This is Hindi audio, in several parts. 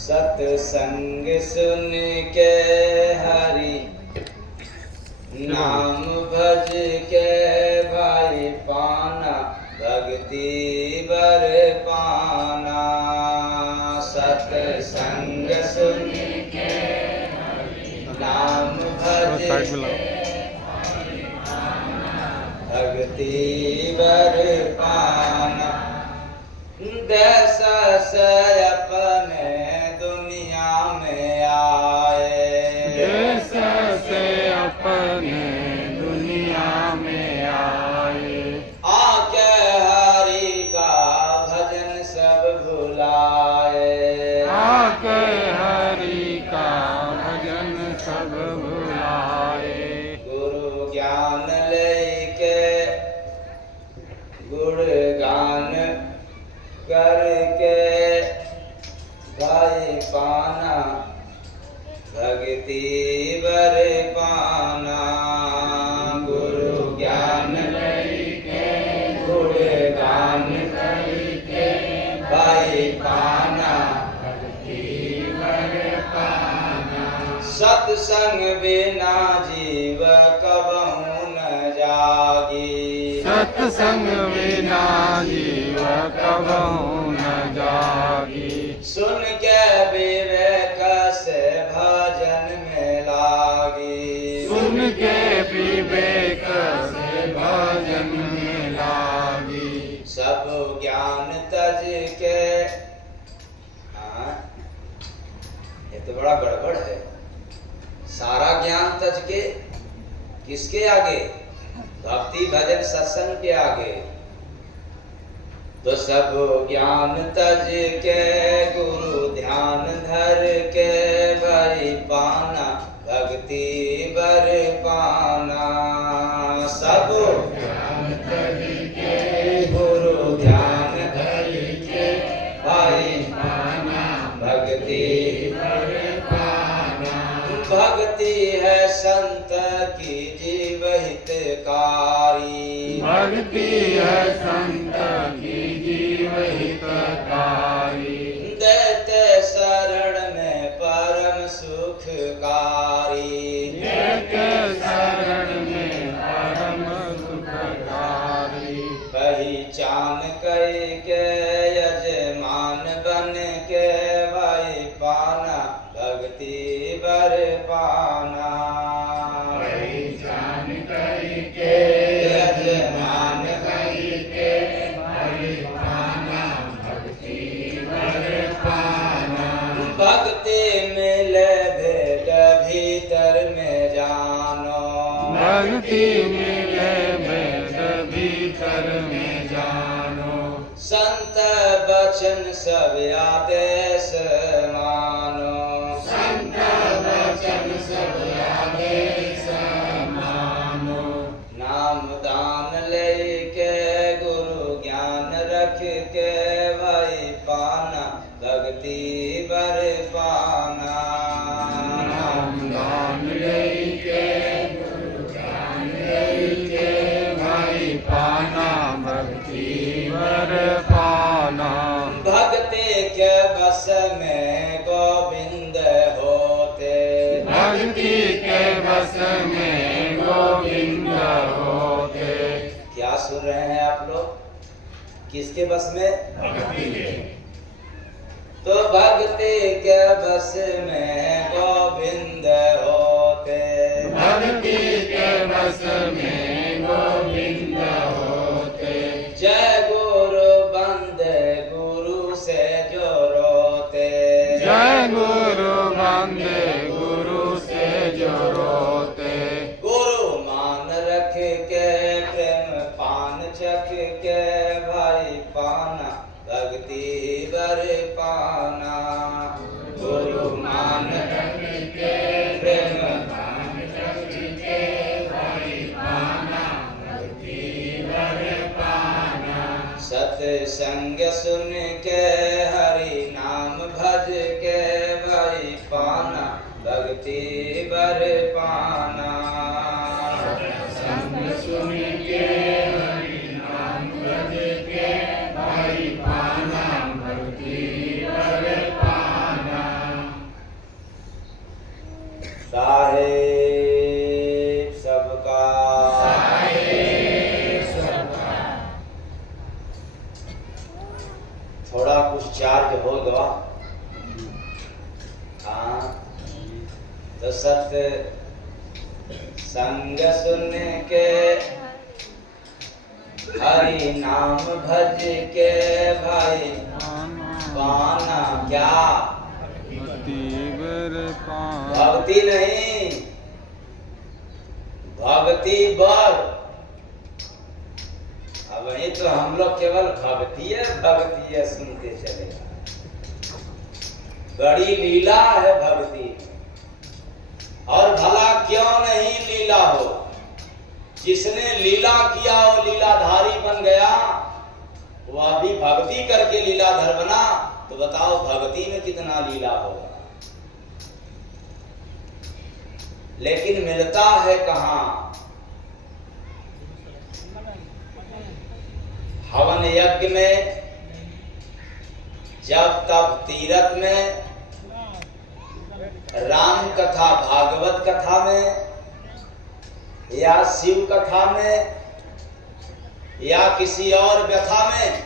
सत्संग सुन के हरि नाम भज के भाई पाना भक्ति बर पाना। सत्संग सुन के नाम भज के भक्ति बर पाना। देश से अपने दुनिया में आए, देश से अपने दुनिया में आए। आके हरि का भजन सब भुलाए, आके हरि का भजन सब भुलाए। गुरु ज्ञान लेके गुण गान करके भाई पाना भक्ति बर पाना। गुरु ज्ञान लेके गुण गान करके भाई पाना भक्ति बर पाना। सत्संग बिना जीव कबहू न जागी, सत्संग बिना जीव कबहू न जागी। सुन के विवेक से भजन में लागी, सुन के विवेक से भजन में लागी। सब ज्ञान तज के। हाँ, ये तो बड़ा गड़बड़ है। सारा ज्ञान तज के किसके आगे? भक्ति भजन सत्संग के आगे। तो सब ज्ञान तज के गुरु ध्यान धर के भरी पाना भक्ति बर पाना। सब ज्ञान तज के गुरु ध्यान धर के भरी पाना भक्ति बर पाना। भक्ति है संत की जीव हितकारी, भक्ति है संत की जीव हितकारी। देते शरण में परम सुखकारी, देते शरण में परम सुखकारी। पहचान कई के यजमान बन के भाई पाना भक्ति बर पाना। पहचान करके यजमान कई के भाई पाना भक्ति बर पाना। भक्ति मिले भेद भीतर में जानो, भक्ति मिले भेद भीतर में जानो। संत बचन सब आदेश मानो, संत वचन सब आदेश मानो। नाम दान लेके गुरु ज्ञान रख के भाई पाना भक्ति बर पाना। नाम दान लेके गुरु ज्ञान लेके भाई पाना भक्ति बर पाना। भक्ति के बस में गोविंद होते, भक्ति के बस में गोविंद होते। क्या सुन रहे हैं आप लोग? किसके बस में? भक्ति के। तो भक्ति के बस में गोविंद होते, भक्ति के बस में गोविंद होते। जय गुरु बंदे गुरु से जो रोते, जय गुरु बंदे गुरु से जो रोते। गुरु मान रख के प्रेम पान चख के भाई पाना भक्ति बर पाना। गुरु मान रख के प्रेम पान चख के भाई पाना भक्ति बर पाना। सत्संग सुन के हरि नाम भज के भाई पाना भक्ति बर पाना। सत्संग सुन के हरि नाम भज के भाई पाना भक्ति बर पाना। थोड़ा कुछ चार्ज होगा। हाँ, तो सत्य संग सुन के हरि नाम भज के भाई पाना क्या? भक्ति नहीं, भक्ति बर। अब वही तो हम लोग केवल भक्ति है सुनते चले। बड़ी लीला है भक्ति। और भला क्यों नहीं लीला हो? जिसने लीला किया वो लीलाधारी बन गया, वह भी भक्ति करके लीलाधर बना। तो बताओ भक्ति में कितना लीला होगा। लेकिन मिलता है कहां? हवन यज्ञ में, जब तब तीरथ में, राम कथा भागवत कथा में, या शिव कथा में, या किसी और व्यथा में,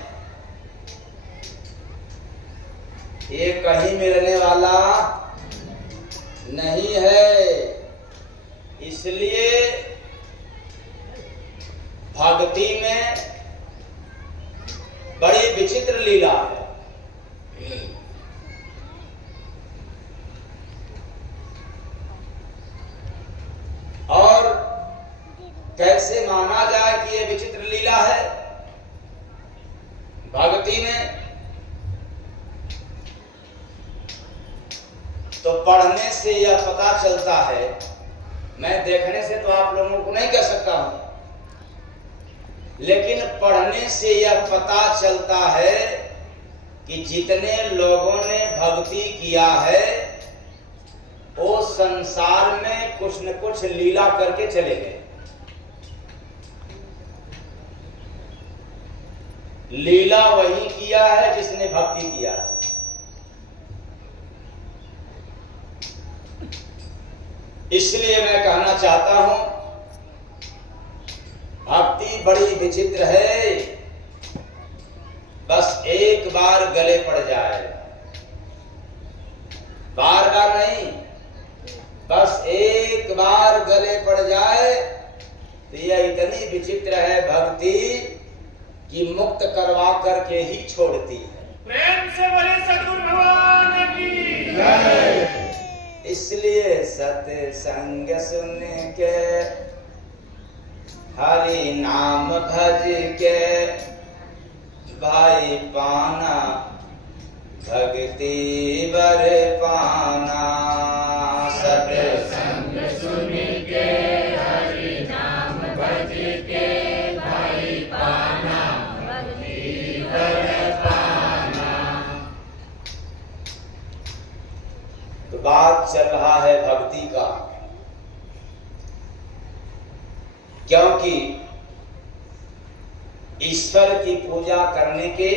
ये कहीं मिलने वाला नहीं है। इसलिए भक्ति में बड़ी विचित्र लीला है। और कैसे माना जाए कि ये विचित्र लीला है? भक्ति में तो पढ़ने से यह पता चलता है, मैं देखने से तो आप लोगों को नहीं कह सकता हूं, लेकिन पढ़ने से यह पता चलता है कि जितने लोगों ने भक्ति किया है वो संसार में कुछ न कुछ लीला करके चले गए। लीला वही किया है जिसने भक्ति किया है। इसलिए मैं कहना चाहता हूं, भक्ति बड़ी विचित्र है। बस एक बार गले पड़ जाए, बार बार नहीं, बस एक बार गले पड़ जाए तो यह इतनी विचित्र है भक्ति कि मुक्त करवा करके ही छोड़ती है। प्रेम से बोले सद्गुरु भगवान की जय। इसलिए सत्संग सुन के हरि नाम भज के भाई पाना भक्ति बर पाना। सत्संग सुन के हरि नाम भज के भाई पाना भक्ति बर पाना। तो बात चल रहा है भक्ति का, क्योंकि ईश्वर की पूजा करने के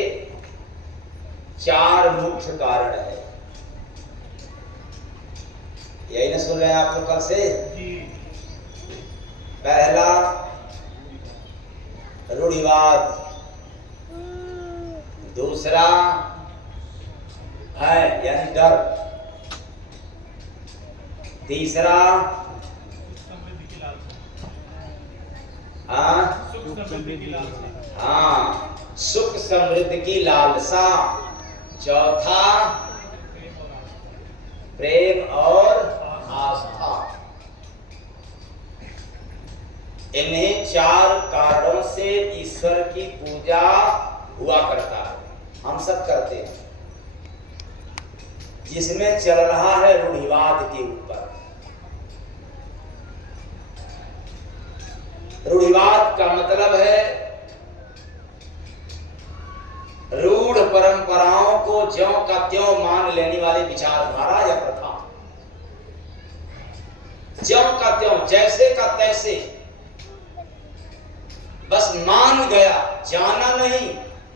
4 मुख्य कारण है। यही ना सुन रहे हैं आप लोग कल से? पहला रूढ़िवाद, दूसरा है यानी डर, तीसरा सुख समृद्धि की लालसा, चौथा प्रेम और आस्था। इन्हीं 4 कारणों से ईश्वर की पूजा हुआ करता है, हम सब करते हैं। जिसमें चल रहा है रूढ़िवाद के ऊपर। रूढ़िवाद का मतलब है रूढ़ परंपराओं को ज्यों का त्यों मान लेने वाली विचारधारा या प्रथा। ज्यों का त्यों, जैसे का तैसे, बस मान गया, जाना नहीं,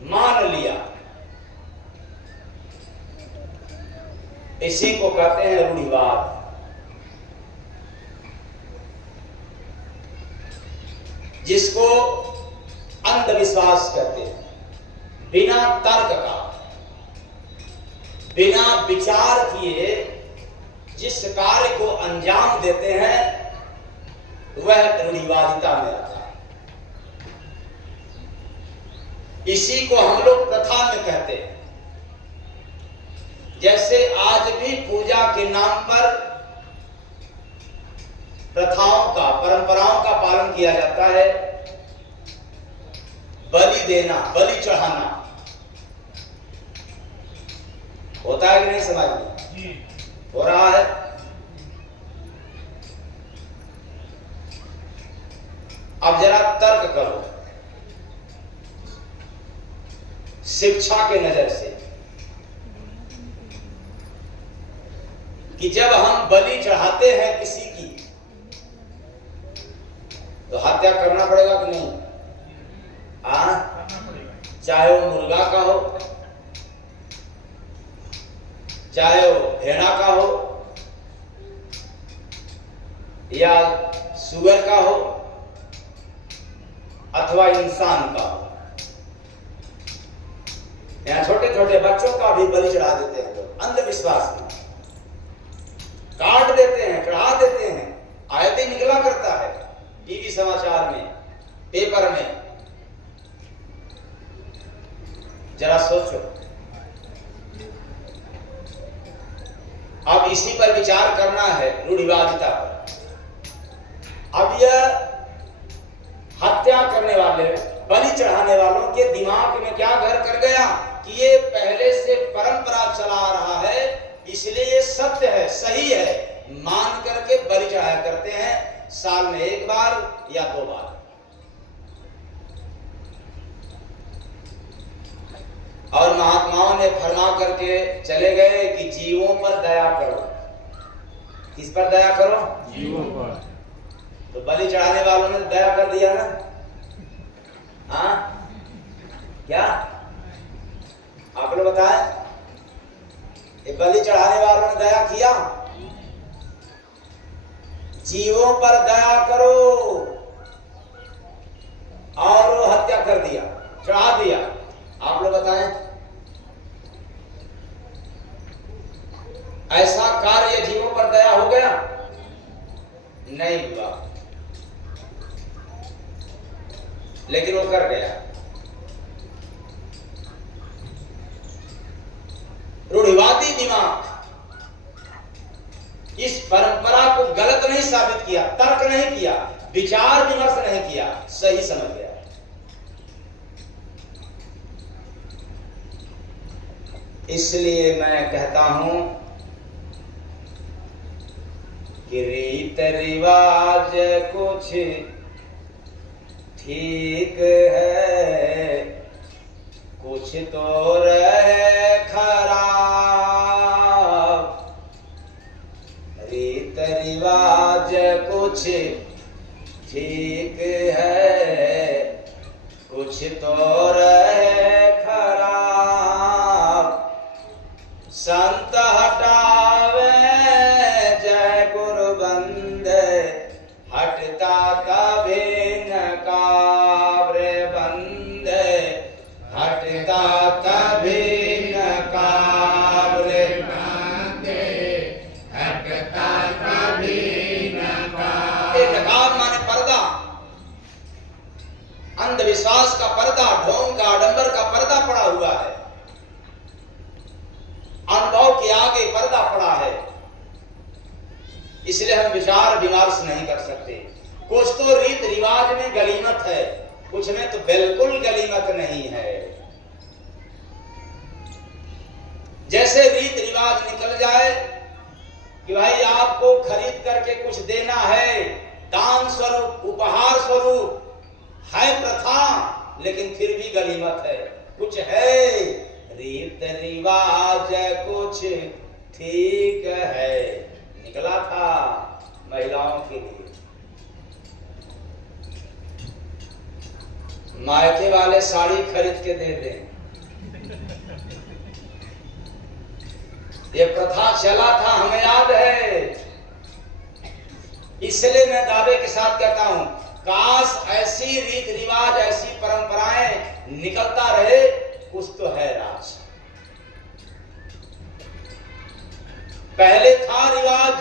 मान लिया। इसी को कहते हैं रूढ़िवाद। जिसको अंधविश्वास कहते हैं, बिना तर्क का, बिना विचार किए जिस कार्य को अंजाम देते हैं वह रूढ़िवादिता में आता है। इसी को हम लोग प्रथा में कहते हैं। जैसे आज भी पूजा के नाम पर प्रथाओं का, परंपराओं का पालन किया जाता है। बलि देना, बलि चढ़ाना होता है कि नहीं समाज में? हो रहा है। अब जरा तर्क करो शिक्षा के नजर से कि जब हम बलि चढ़ाते हैं किसी की तो हत्या करना पड़ेगा कि नहीं? चाहे वो मुर्गा का हो, चाहे वो भेड़ा का हो या सुअर का हो अथवा इंसान का हो। यहाँ छोटे छोटे बच्चों का भी बलि चढ़ा देते हैं लोग, अंधविश्वास में काट देते हैं, चढ़ा देते हैं। आयतें निकला करता है टीवी समाचार में, पेपर में। जरा सोचो। अब इसी पर विचार करना है, रूढ़िवादिता पर। अब यह हत्या करने वाले, बलि चढ़ाने वालों के दिमाग में क्या घर कर गया कि ये पहले से परंपरा चला आ रहा है, इसलिए ये सत्य है, सही है, मान करके बलि चढ़ाया करते हैं साल में एक बार या 2 बार। और महात्माओं ने फरमा करके चले गए कि जीवों पर दया करो। किस पर दया करो? जीवों पर। तो बलि चढ़ाने वालों ने दया कर दिया ना? हाँ, क्या आप लोग बताएं? ये बलि चढ़ाने वालों ने दया किया? जीवों पर दया करो और वो हत्या कर दिया, चढ़ा दिया। आप लोग बताएं, ऐसा कार्य जीवों पर दया हो गया? नहीं हुआ, लेकिन वो कर गया। रूढ़िवादी दिमाग इस परंपरा को गलत नहीं साबित किया, तर्क नहीं किया, विचार विमर्श नहीं किया, सही समझ गया। इसलिए मैं कहता हूं कि रीत रिवाज कुछ ठीक है, कुछ तो रहे खराब। रीत रिवाज कुछ ठीक है, कुछ तो रहे खराब। संत हटावे जय गुरु बंदे, हटता कभी न काब्रे बंदे, हटता कभी न काब्रे बंदे, हटता कभी न काब्रे। नकाब माने पर्दा, अंधविश्वास का पर्दा, ढोंग का, आडंबर का पर्दा पड़ा हुआ है। अनुभव के आगे पर्दा पड़ा है, इसलिए हम विचार विमर्श नहीं कर सकते। कुछ तो रीत रिवाज में गलीमत है, कुछ में तो बिल्कुल गलीमत नहीं है। जैसे रीत रिवाज निकल जाए कि भाई आपको खरीद करके कुछ देना है, दान स्वरूप, उपहार स्वरूप है प्रथा, लेकिन फिर भी गलीमत है, कुछ है। रीत रिवाज कुछ ठीक है निकला था महिलाओं के लिए। मायके वाले साड़ी खरीद के दे दें, ये प्रथा चला था, हमें याद है। इसलिए मैं दावे के साथ कहता हूं, काश ऐसी रीत रिवाज, ऐसी परंपराएं निकलता रहे, कुछ तो है राज। पहले था रिवाज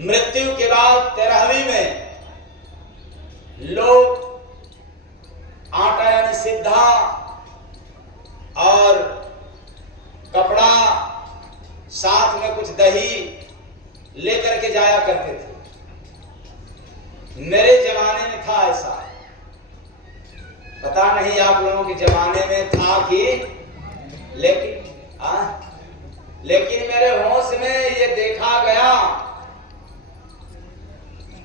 मृत्यु के बाद 13वीं में लोग आटा यानी सिद्धा और कपड़ा साथ में कुछ दही लेकर के जाया करते थे। मेरे जमाने में था ऐसा, पता नहीं आप लोगों के जमाने में था कि, लेकिन मेरे होश में ये देखा गया।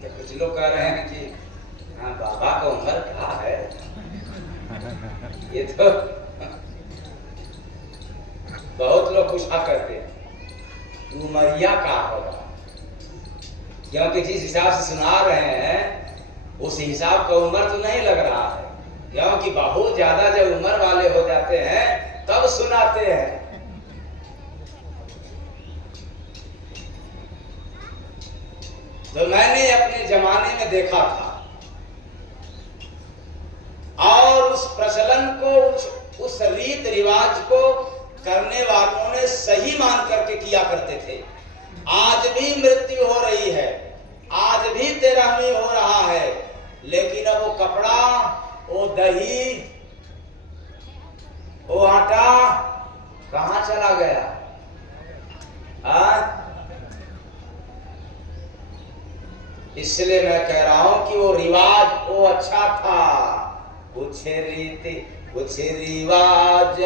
तो कुछ लोग कह रहे हैं कि हाँ बाबा का उम्र क्या है, ये तो बहुत लोग पूछा करते हैं उमरिया का होगा, क्योंकि जिस हिसाब से सुना रहे हैं उस हिसाब का उम्र तो नहीं लग रहा है, क्योंकि बहुत ज्यादा जब उम्र वाले हो जाते हैं तब सुनाते हैं। तो मैंने अपने जमाने में देखा था और उस प्रचलन को, उस रीत रिवाज को करने वालों ने सही मान करके किया करते थे। आज भी मृत्यु हो रही है, आज भी 13वीं हो रहा है, लेकिन अब वो कपड़ा, वो दही, वो आटा कहां चला गया? इसलिए मैं कह रहा हूं कि वो रिवाज वो अच्छा था, कुछ रीति कुछ रिवाज,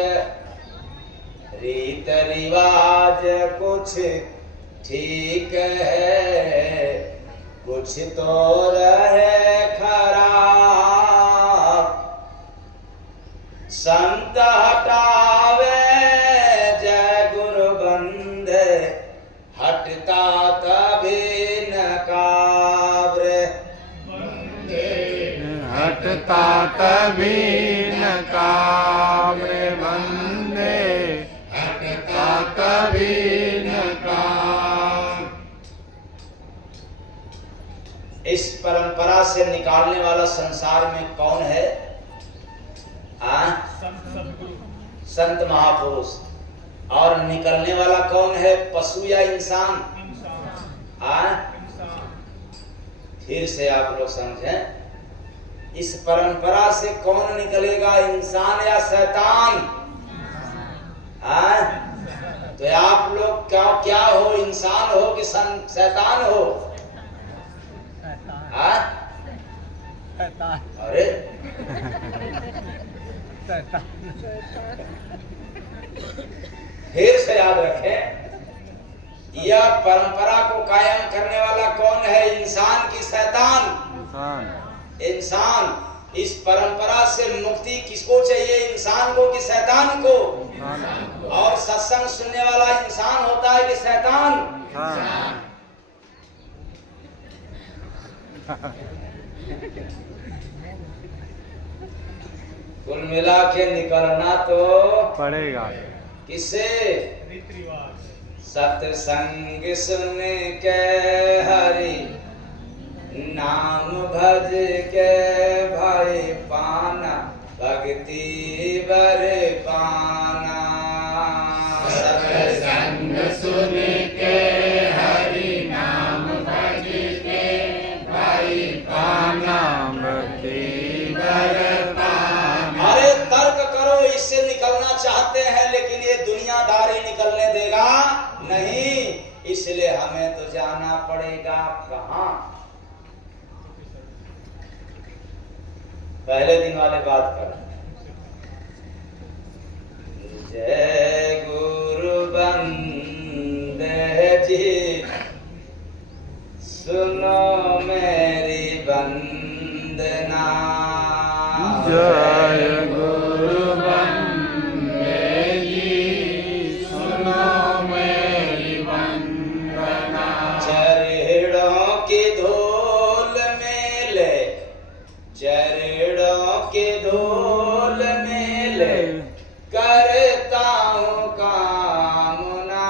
रीत रिवाज कुछ ठीक है, कुछ तो रहे खराब। संत हटावे जय गुरु बंदे, हटता तभी नकाब्रे, हटता तभी नकाब्रे बंदे, हटता तभी नकाब। इस परंपरा से निकालने वाला संसार में कौन है? संत महापुरुष। और निकलने वाला कौन है? पशु या इंसान? फिर से आप लोग समझें, इस परंपरा से कौन निकलेगा, इंसान या शैतान? तो आप लोग क्या हो, इंसान हो कि शैतान हो? अरे फिर से याद रखें, यह परंपरा को कायम करने वाला कौन है, इंसान की शैतान? इंसान। इस परंपरा से मुक्ति किसको चाहिए, इंसान को कि शैतान को? और सत्संग सुनने वाला इंसान होता है कि शैतान? कुल मिला के निकलना तो पड़ेगा। किसे? सत्संग सुन के हरि नाम भज के भाई पाना, भक्ति बर पाना। सत्संग सुन के हरि नाम भज के भाई पाना, भक्ति बर पाना। अरे तर्क करो, इससे निकलना चाहते हैं, लेकिन ये दुनियादारी निकलने देगा नहीं, इसलिए हमें तो जाना पड़ेगा कहां? पहले दिन वाले बात कर, जय गुरु बंदे जी, सुनो मेरी वंदना। जय गुरु बंदे जी, सुनो मेरी वंदना। चरणों की धूल मेले, चरणों की धूल मेले, करता हूँ कामना।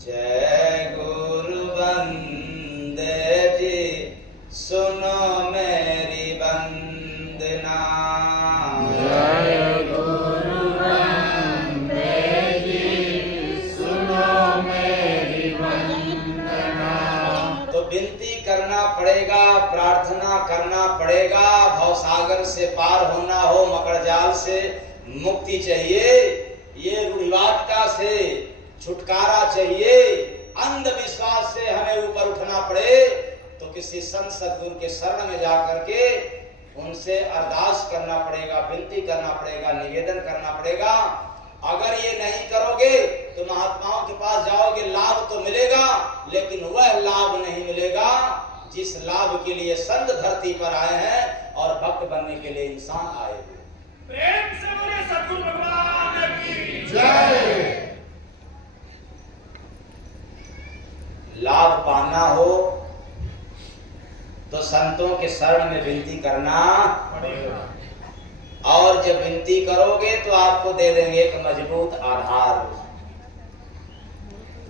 जय गुरु बंदे जी, सुनो मेरी वंदना। पड़ेगा, भवसागर से पार होना हो, मकर जाल से मुक्ति चाहिए, ये रूढ़िवादिता से छुटकारा चाहिए, अंधविश्वास से हमें ऊपर उठना पड़े तो किसी संत सद्गुरु के शरण में जाकर के उनसे अरदास करना पड़ेगा, विनती करना पड़ेगा, निवेदन करना पड़ेगा। अगर ये नहीं करोगे तो महात्माओं के पास जाओगे, लाभ तो मिलेगा लेकिन वह लाभ नहीं मिलेगा जिस लाभ के लिए संत धरती पर आए हैं और भक्त बनने के लिए इंसान आए हुए। प्रेम से बोले सद्गुरु भगवान की जय। लाभ पाना हो तो संतों के शरण में विनती करना पड़ेगा, और जब विनती करोगे तो आपको दे देंगे एक मजबूत आधार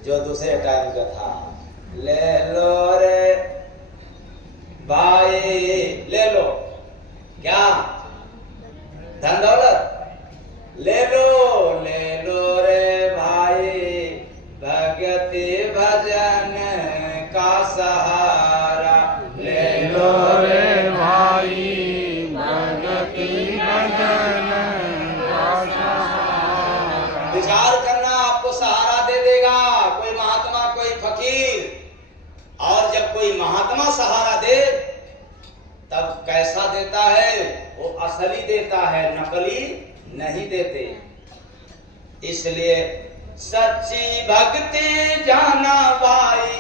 जो दूसरे टाइम का था। ले लो रे भाई, ले लो, क्या धन दौलत ले लो रे भाई, भगति भजन का सहारा ले लो रे भाई, भगति भजन का सहारा। विचार करना, आपको सहारा दे देगा कोई महात्मा, कोई फकीर। और जब कोई महात्मा सहारा दे तब कैसा देता है? वो असली देता है, नकली नहीं देते। इसलिए सच्ची भक्ति जाना भाई,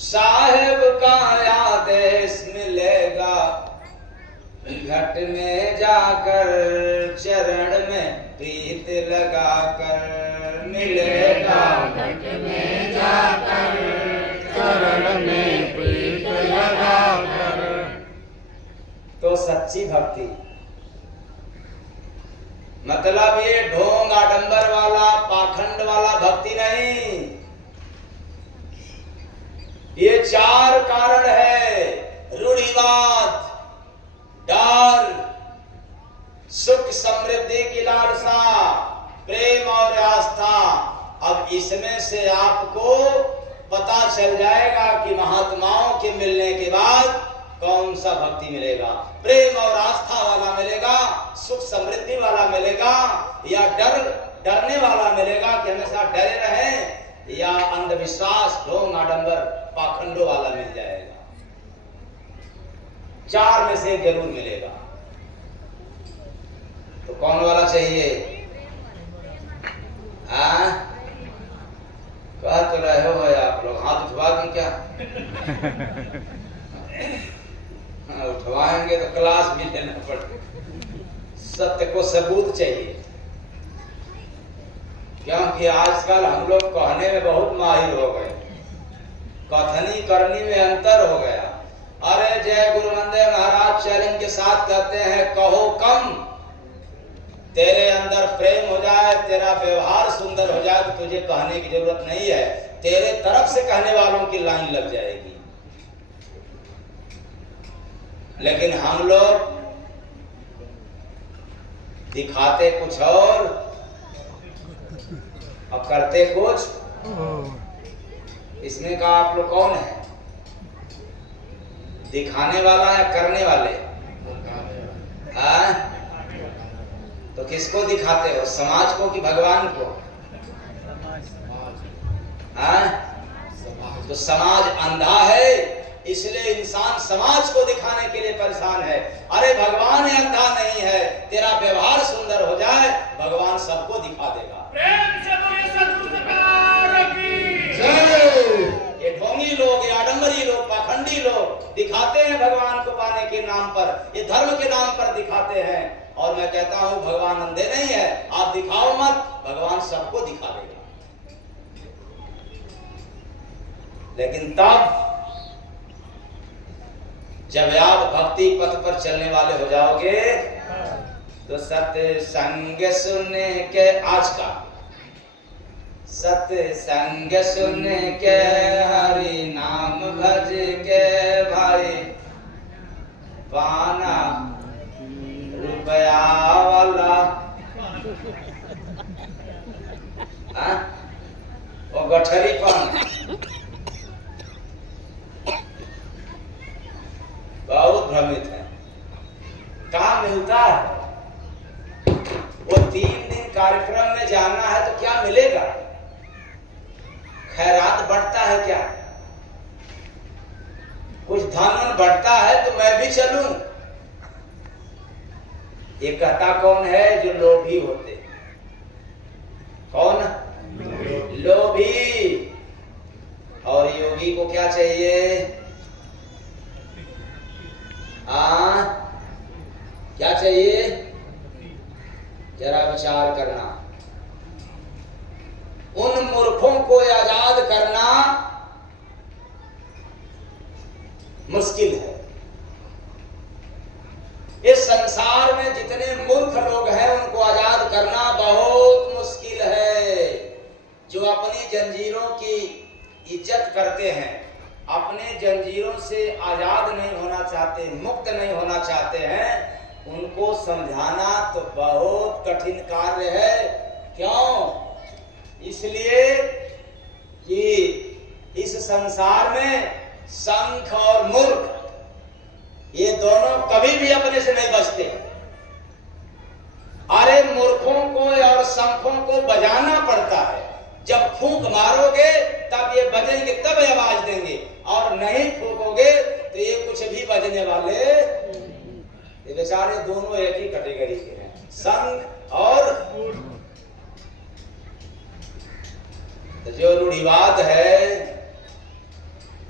साहेब का आदेश मिलेगा, घट में जाकर चरण में प्रीत लगाकर मिलेगा, घट में जाकर चरण में प्रीत लगाकर। तो सच्ची भक्ति मतलब ये ढोंग आडंबर वाला, पाखंड वाला भक्ति नहीं। ये चार कारण है, रूढ़िवाद, डर, सुख समृद्धि की लालसा, प्रेम और आस्था। अब इसमें से आपको पता चल जाएगा कि महात्माओं के मिलने के बाद कौन सा भक्ति मिलेगा। प्रेम और आस्था वाला मिलेगा, सुख समृद्धि वाला मिलेगा, या डरने वाला मिलेगा कि हमेशा डरे रहें, या अंधविश्वास, ढोंग आडंबर, पाखंडों वाला मिल जाएगा। चार में से जरूर मिलेगा। तो कौन वाला चाहिए? कह तो रहे हो आप लोग, हाथ उठवा दें क्या? उठवाएंगे तो क्लास भी लेना पड़ेगा। सत्य को सबूत चाहिए, क्योंकि आजकल हम लोग कहने में बहुत माहिर हो गए, कथनी करनी में अंतर हो गया। अरे जय गुरु वंदे महाराज चैलेंज के साथ कहते हैं, कहो कम, तेरे अंदर प्रेम हो जाए, तेरा व्यवहार सुंदर हो जाए तो तुझे कहने की जरूरत नहीं है, तेरे तरफ से कहने वालों की लाइन लग जाएगी। लेकिन हम लोग दिखाते कुछ और और करते कुछ। इसमें का आप लोग कौन है, दिखाने वाला या करने वाले? तो किसको दिखाते हो, समाज को कि भगवान को? तो समाज अंधा है, इसलिए इंसान समाज को दिखाने के लिए परेशान है। अरे भगवान अंधा नहीं है, तेरा व्यवहार सुंदर हो जाए, भगवान सबको दिखा देगा। प्रेम से बोले सद्गुरु सरकार की जय। ये ढोंगी लोग, ये आडंबरी लोग, पाखंडी लोग दिखाते हैं भगवान को पाने के नाम पर, ये धर्म के नाम पर दिखाते हैं। और मैं कहता हूं भगवान अंधे नहीं है, आप दिखाओ मत, भगवान सबको दिखा देगा। लेकिन तब जब आप भक्ति पथ पर चलने वाले हो जाओगे तो सत्संग सुन के, आज का सत्संग सुन के, हरि नाम भज के भाई, पाना रुपया वाला वो गठरी पान बहुत कहाँ मिलता है? वो 3 दिन कार्यक्रम में जाना है तो क्या मिलेगा? खैरात बढ़ता है क्या? कुछ धन बढ़ता है तो मैं भी चलूं। ये कहता कौन है? जो लोभी होते। कौन? लोभी। और योगी को क्या चाहिए? क्या चाहिए? जरा विचार करना। उन मूर्खों को आजाद करना मुश्किल है। इस संसार में जितने मूर्ख लोग हैं उनको आजाद करना बहुत मुश्किल है। जो अपनी जंजीरों की इज्जत करते हैं, अपने जंजीरों से आजाद नहीं होना चाहते, मुक्त नहीं होना चाहते हैं, उनको समझाना तो बहुत कठिन कार्य है। क्यों? इसलिए कि इस संसार में संख और मूर्ख ये दोनों कभी भी अपने से नहीं बचते। अरे मूर्खों को और शंखों को बजाना पड़ता है। जब फूंक मारोगे तब ये बजेंगे, तब आवाज देंगे, और नहीं फूकोगे तो ये कुछ भी बजने वाले। ये बेचारे दोनों एक ही कैटेगरी के हैं, शंख और। तो जो रूढ़िवाद है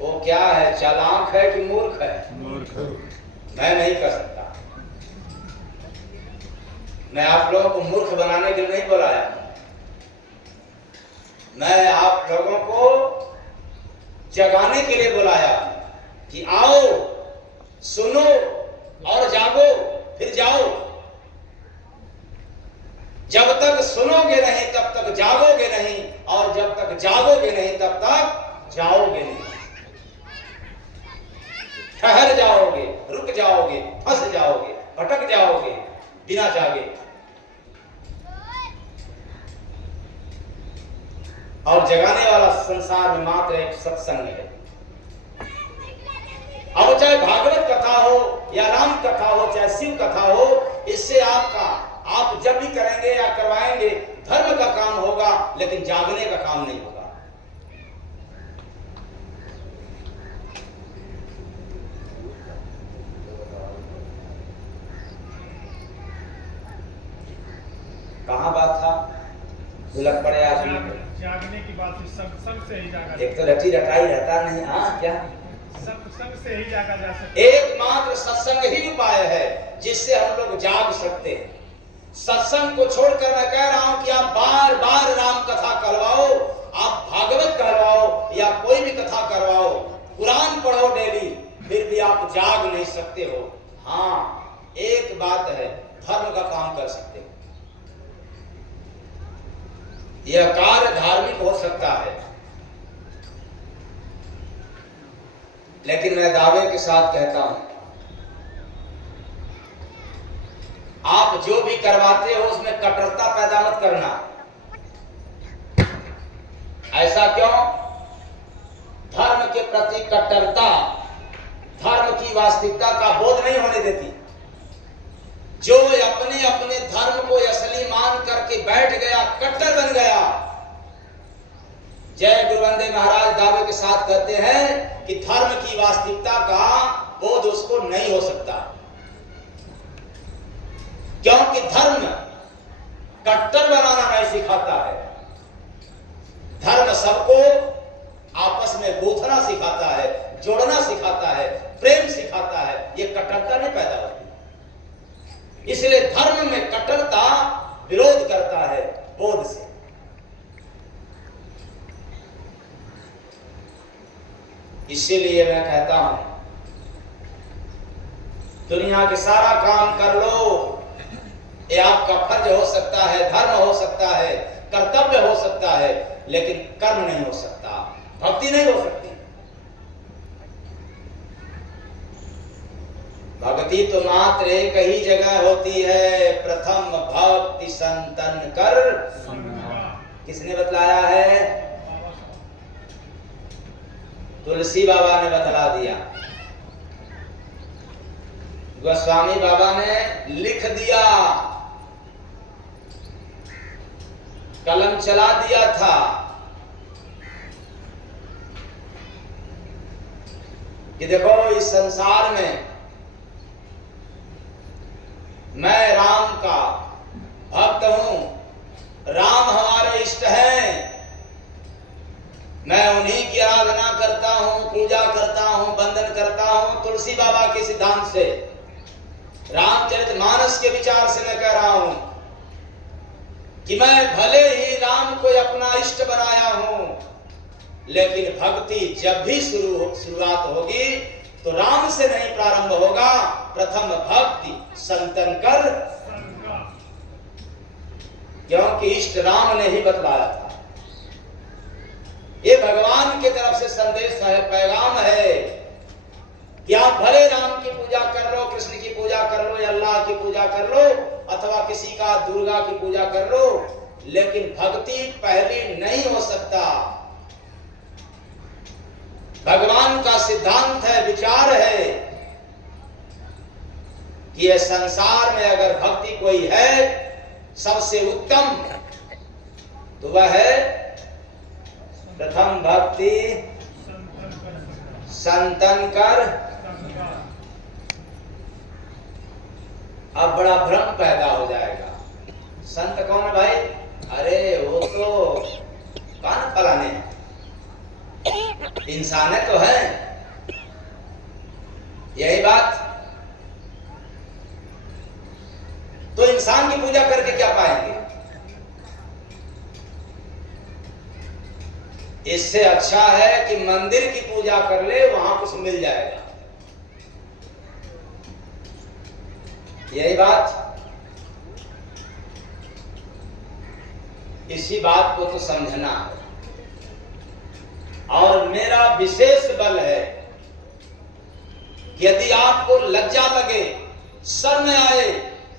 वो क्या है? चालाक है कि मूर्ख है? मूर्ख। मैं नहीं कर सकता। मैं आप लोगों को मूर्ख बनाने के लिए नहीं बुलाया। मैं आप लोगों को जगाने के लिए बुलाया कि आओ, सुनो और जागो, फिर जाओ। जब तक सुनोगे नहीं तब तक जागोगे नहीं, और जब तक जागोगे नहीं तब तक जाओगे नहीं। ठहर जाओगे, रुक जाओगे, फंस जाओगे, भटक जाओगे बिना जागे। और जगाने वाला संसार में मात्र एक सत्संग है। अब चाहे भागवत कथा हो या राम कथा हो, चाहे शिव कथा हो, इससे आप जब भी करेंगे या करवाएंगे धर्म का काम होगा, लेकिन जागने का काम नहीं होगा। कहाँ बात था? दुलक पड़े आदमी। जागने की बात संग से ही जागा। एक तो रटी रटाई रहता नहीं। क्या संग से ही जागा जा सकता। एकमात्र सत्संग ही उपाय है जिससे हम लोग जाग सकते हैं। सत्संग को छोड़कर मैं कह रहा हूं कि आप बार बार राम कथा करवाओ, आप भागवत करवाओ या कोई भी कथा करवाओ, कुरान पढ़ो डेली, फिर भी आप जाग नहीं सकते हो। हाँ, एक बात है, धर्म का काम कर सकते हो। यह कार्य धार्मिक हो सकता है, लेकिन मैं दावे के साथ कहता हूं, आप जो भी करवाते हो उसमें कट्टरता पैदा मत करना। ऐसा क्यों? धर्म के प्रति कट्टरता धर्म की वास्तविकता का बोध नहीं होने देती। जो अपने अपने धर्म को असली मान करके बैठ गया, कट्टर बन गया। जय गुरु वंदे महाराज दावे के साथ कहते हैं कि धर्म की वास्तविकता का बोध उसको नहीं हो सकता, क्योंकि धर्म कट्टर बनाना नहीं सिखाता है। धर्म सबको आपस में गूंथना सिखाता है, जोड़ना सिखाता है, प्रेम सिखाता है। ये कट्टरता नहीं पैदा होती। इसलिए धर्म में कट्टरता विरोध करता है बोध से। इसीलिए मैं कहता हूं, दुनिया के सारा काम कर लो, ये आपका फर्ज हो सकता है, धर्म हो सकता है, कर्तव्य हो सकता है, लेकिन कर्म नहीं हो सकता, भक्ति नहीं हो सकती। भक्ति तो मात्र एक ही जगह होती है, प्रथम भक्ति संतन कर। किसने बतलाया है? तुलसी बाबा ने बतला दिया। गोस्वामी बाबा ने लिख दिया, कलम चला दिया था कि देखो इस संसार में मैं राम का भक्त हूं, राम हमारे इष्ट हैं, मैं उन्हीं की आराधना करता हूं, पूजा करता हूं, वंदन करता हूं। तुलसी बाबा के सिद्धांत से, रामचरितमानस के विचार से मैं कह रहा हूं कि मैं भले ही राम को अपना इष्ट बनाया हूं, लेकिन भक्ति जब भी शुरुआत होगी तो राम से नहीं प्रारंभ होगा। प्रथम भक्ति संतन कर, क्योंकि इष्ट राम ने ही बतलाया था। ये भगवान की तरफ से संदेश है, पैगाम है कि आप भले राम की पूजा कर लो, कृष्ण की पूजा कर लो, या अल्लाह की पूजा कर लो, अथवा किसी का दुर्गा की पूजा कर लो, लेकिन भक्ति पहली नहीं हो सकता। भगवान का सिद्धांत है, विचार है कि यह संसार में अगर भक्ति कोई है सबसे उत्तम, तो वह है प्रथम भक्ति संतन कर। अब बड़ा भ्रम पैदा हो जाएगा, संत कौन है भाई? अरे वो तो कान फलाने हैं, इंसान तो है, यही बात। तो इंसान की पूजा करके क्या पाएंगे? इससे अच्छा है कि मंदिर की पूजा कर ले, वहां कुछ मिल जाएगा, यही बात। इसी बात को तो समझना है। और मेरा विशेष बल है कि यदि आपको लज्जा लगे, शर्म आए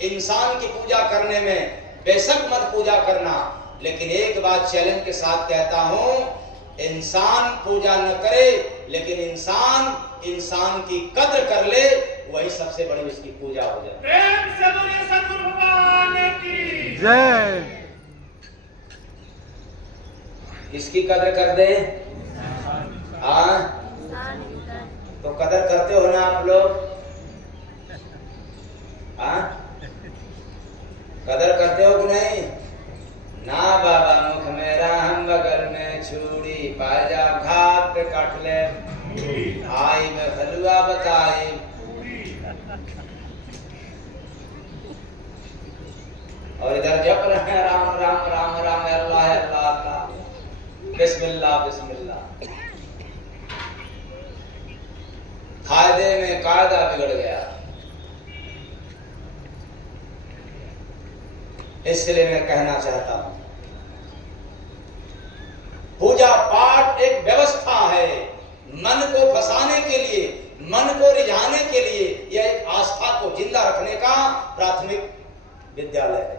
इंसान की पूजा करने में, बेशक मत पूजा करना, लेकिन एक बात चैलेंज के साथ कहता हूं, इंसान पूजा न करे, लेकिन इंसान की कद्र कर ले, वही सबसे बड़ी उसकी पूजा हो जाए। प्रेम से बोलिए सद्गुरु भगवान की जय। इसकी कद्र कर दे, हाँ तो कदर करते हो ना आप लोग? हाँ कदर करते हो कि नहीं? ना बाबा मुख मेरा हम बगल में छुरी, पाजा घाट कटले आई में हलवा बताई। और इधर जप रहे हैं राम राम राम राम, अल्लाह अल्लाह का, बिस्मिल्लाह बिस्मिल्लाह। फायदे में कायदा बिगड़ गया। इसलिए मैं कहना चाहता हूं, पूजा पाठ एक व्यवस्था है, मन को फंसाने के लिए, मन को रिझाने के लिए, यह एक आस्था को जिंदा रखने का प्राथमिक विद्यालय है।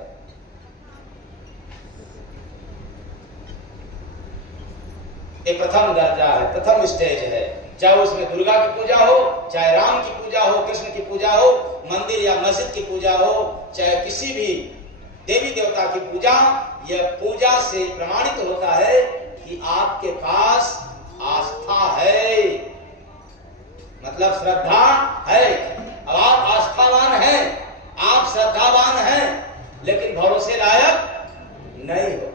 ये प्रथम दर्जा है, प्रथम स्टेज है। चाहे उसमें दुर्गा की पूजा हो, चाहे राम की पूजा हो, कृष्ण की पूजा हो, मंदिर या मस्जिद की पूजा हो, चाहे किसी भी देवी देवता की पूजा, यह पूजा से प्रमाणित होता है कि आपके पास आस्था है, मतलब श्रद्धा है। अब आप आस्थावान हैं, आप श्रद्धावान हैं, लेकिन भरोसे लायक नहीं हो।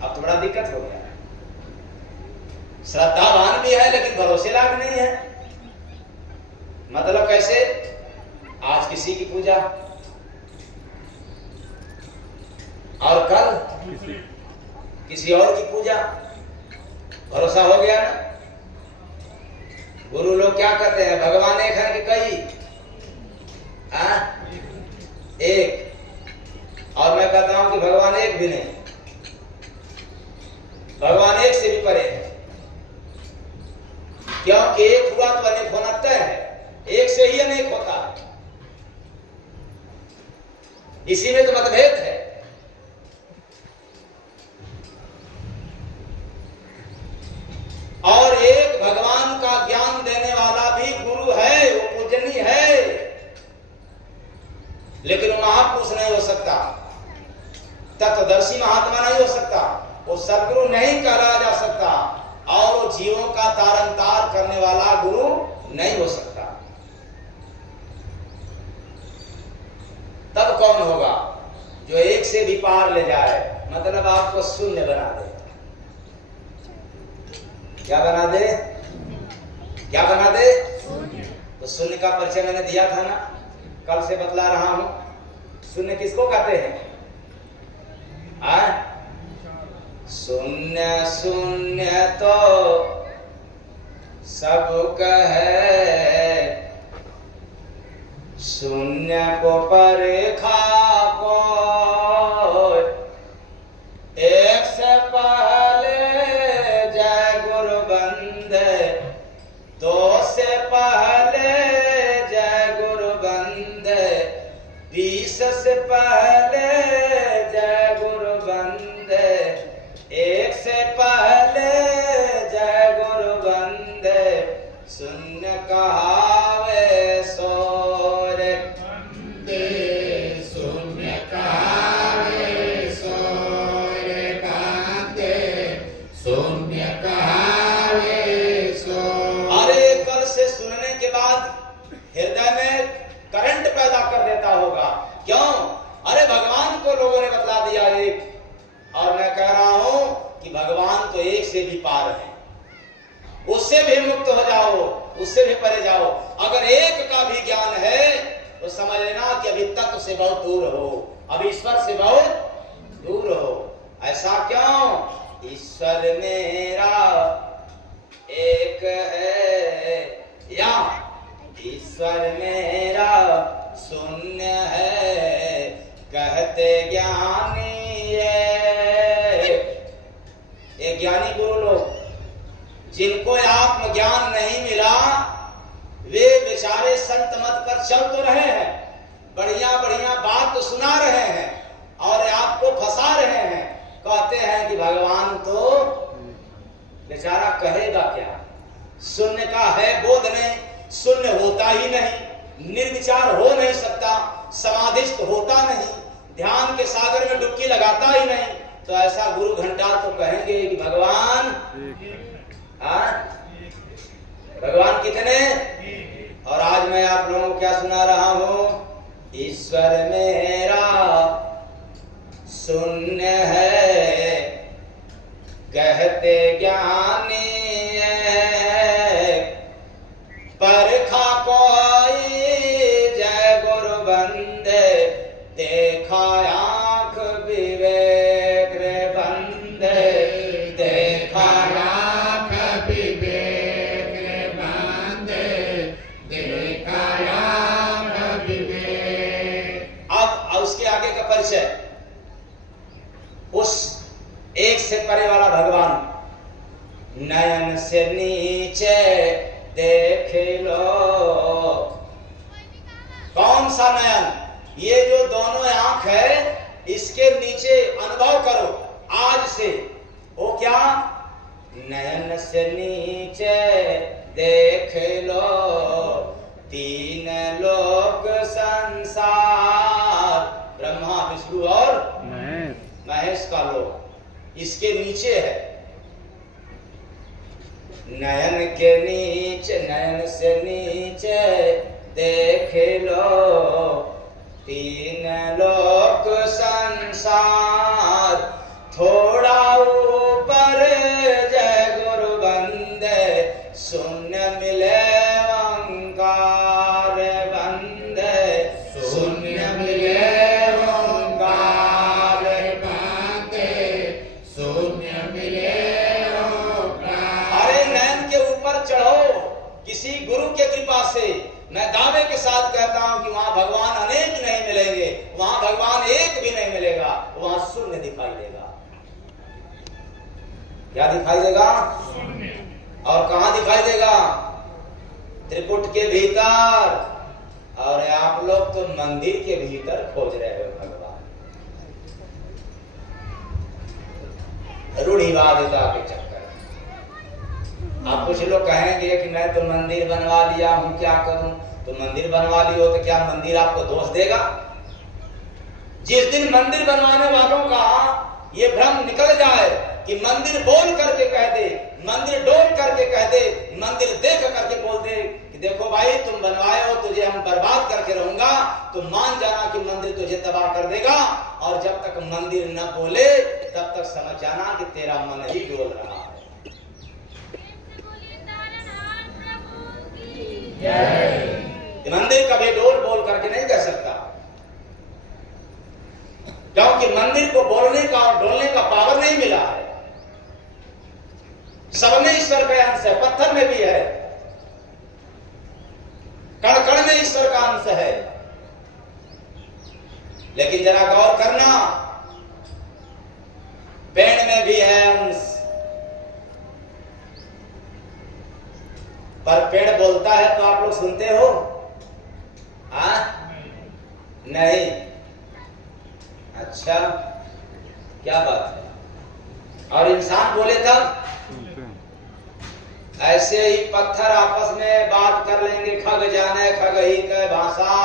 अब तो बड़ा दिक्कत हो गया, श्रद्धावान भी है लेकिन भरोसे लायक नहीं है। मतलब कैसे? आज किसी की पूजा और कल किसी और की पूजा, भरोसा हो गया ना? गुरु लोग क्या कहते हैं, भगवान एक है कि कई? एक। और मैं कहता हूं कि भगवान एक भी नहीं, भगवान एक से भी परे है, क्योंकि एक हुआ तो अनेक होना तय है, एक से ही अनेक होता है। इसी में तो मतभेद है। और एक भगवान वैसी महात्मा नहीं हो सकता, वो सदगुरु नहीं कहलाया जा सकता, और वो जीवों का तारण तार करने वाला गुरु नहीं हो सकता। तब कौन होगा? जो एक से भी पार ले जाए, मतलब आपको शून्य बना दे। क्या बना दे? क्या बना दे? तो शून्य का परिचय मैंने दिया था ना, कल से बतला रहा हूं। शून्य किसको कहते हैं? शून्य शून्य तो सब कहे, शून्य को परखा को एक से पहले जय गुरु बंदे, दो से पहले जय गुरु बंदे, 20 से पहले जय गुरु बंदे, एक से पहले जय गुरु बंदे, शून्य कहावे सोरे बंदे, शून्य कहावे सोरे बंदे, शून्य कहावे सो। अरे कल से सुनने के बाद हृदय में करंट पैदा कर देता होगा। क्यों? अरे भगवान को लोगों ने बतला दिया एक, और मैं कह रहा हूं कि भगवान तो एक से भी पार है, उससे भी मुक्त हो जाओ, उससे भी परे जाओ। अगर एक का भी ज्ञान है तो समझ लेना कि अभी तत्व से बहुत दूर हो, अभी ईश्वर से बहुत दूर हो। ऐसा क्यों? ईश्वर मेरा एक है, या ईश्वर मेरा शून्य है, कहते ज्ञानी ये ज्ञानी गुरु लोग जिनको आत्मज्ञान नहीं मिला, वे बेचारे संत मत पर चल तो रहे हैं, बढ़िया बढ़िया बात तो सुना रहे हैं और आपको फंसा रहे हैं। कहते हैं कि भगवान तो बेचारा कहेगा क्या? शून्य का है बोध नहीं, शून्य होता ही नहीं, निर्विचार हो नहीं सकता, समाधिस्थ होता नहीं, ध्यान के सागर में डुबकी लगाता ही नहीं। तो ऐसा गुरु घंटा तो कहेंगे कि भगवान भगवान कितने? और आज मैं आप लोगों को क्या सुना रहा हूं? ईश्वर मेरा शून्य है, कहते ज्ञानी परखा कोई जय गुरु बंदे, देखा आंख विवेक रे बंदे, देखा आंख विवेक रे बंदे, देखा आंख विवेक। अब उसके आगे का परिचय, उस एक से परे वाला भगवान, नयन से नीचे देख लो। कौन सा नयन? ये जो दोनों आंख है, इसके नीचे अनुभव करो आज से। वो क्या? नयन से नीचे देख लो, तीन लोक संसार, ब्रह्मा विष्णु और महेश का लोक इसके नीचे है। नयन के नीचे, नयन से नीचे देख लो, तीन लोक संसार, थोड़ा ऊपर जय गुरु बंदे, शून्य मिले ओंकार बंदे, शून्य मिले ओंकार बंदे, शून्य मिले ओंकार। अरे नयन के ऊपर चढ़ो किसी गुरु के कृपा से। मैं दावे के साथ कहता हूं कि वहां भगवान अनेक नहीं मिलेंगे, वहां भगवान एक भी नहीं मिलेगा, वहां शून्य दिखाई देगा। क्या दिखाई देगा? और कहां दिखाई देगा? त्रिपुट के भीतर। और आप लोग तो मंदिर के भीतर खोज रहे हो भगवान, रूढ़िवादिता के चक्कर। आप कुछ लोग कहेंगे कि मैं तो मंदिर बनवा लिया हूं, क्या करूं? तो मंदिर बनवा लियो तो क्या मंदिर आपको दोष देगा? जिस दिन मंदिर बनवाने वालों का ये भ्रम निकल जाए कि मंदिर बोल करके कह दे, मंदिर डोल करके कह दे, मंदिर देख करके बोल दे कि देखो भाई तुम बनवाए हो, तुझे हम बर्बाद करके रहूंगा, तो मान जाना कि मंदिर तुझे तबाह कर देगा। और जब तक मंदिर न बोले तब तक समझ जाना कि तेरा मन ही डोल रहा है। मंदिर कभी डोल बोल करके नहीं कह सकता, क्योंकि मंदिर को बोलने का और डोलने का पावर नहीं मिला है। सब में ईश्वर का अंश है, पत्थर में भी है, कण कण में ईश्वर का अंश है। लेकिन जरा गौर करना, पेड़ में भी है अंश, पर पेड़ बोलता है तो आप लोग सुनते हो? नहीं। अच्छा, क्या बात है। और इंसान बोले तब ऐसे ही पत्थर आपस में बात कर लेंगे, खग जाने खग ही कह भाषा।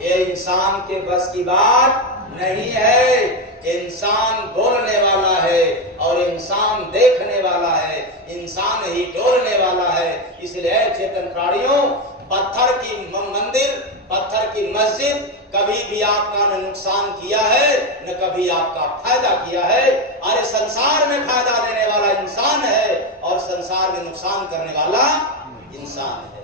ये इंसान के बस की बात नहीं है। इंसान बोलने वाला है और इंसान देखने वाला है, इंसान ही डोलने वाला है। इसलिए चेतन प्राणियों, पत्थर की मंदिर, पत्थर की मस्जिद कभी भी आपका न नुकसान किया है न कभी आपका फायदा किया है। अरे संसार में फायदा देने वाला इंसान है और संसार में नुकसान करने वाला इंसान है।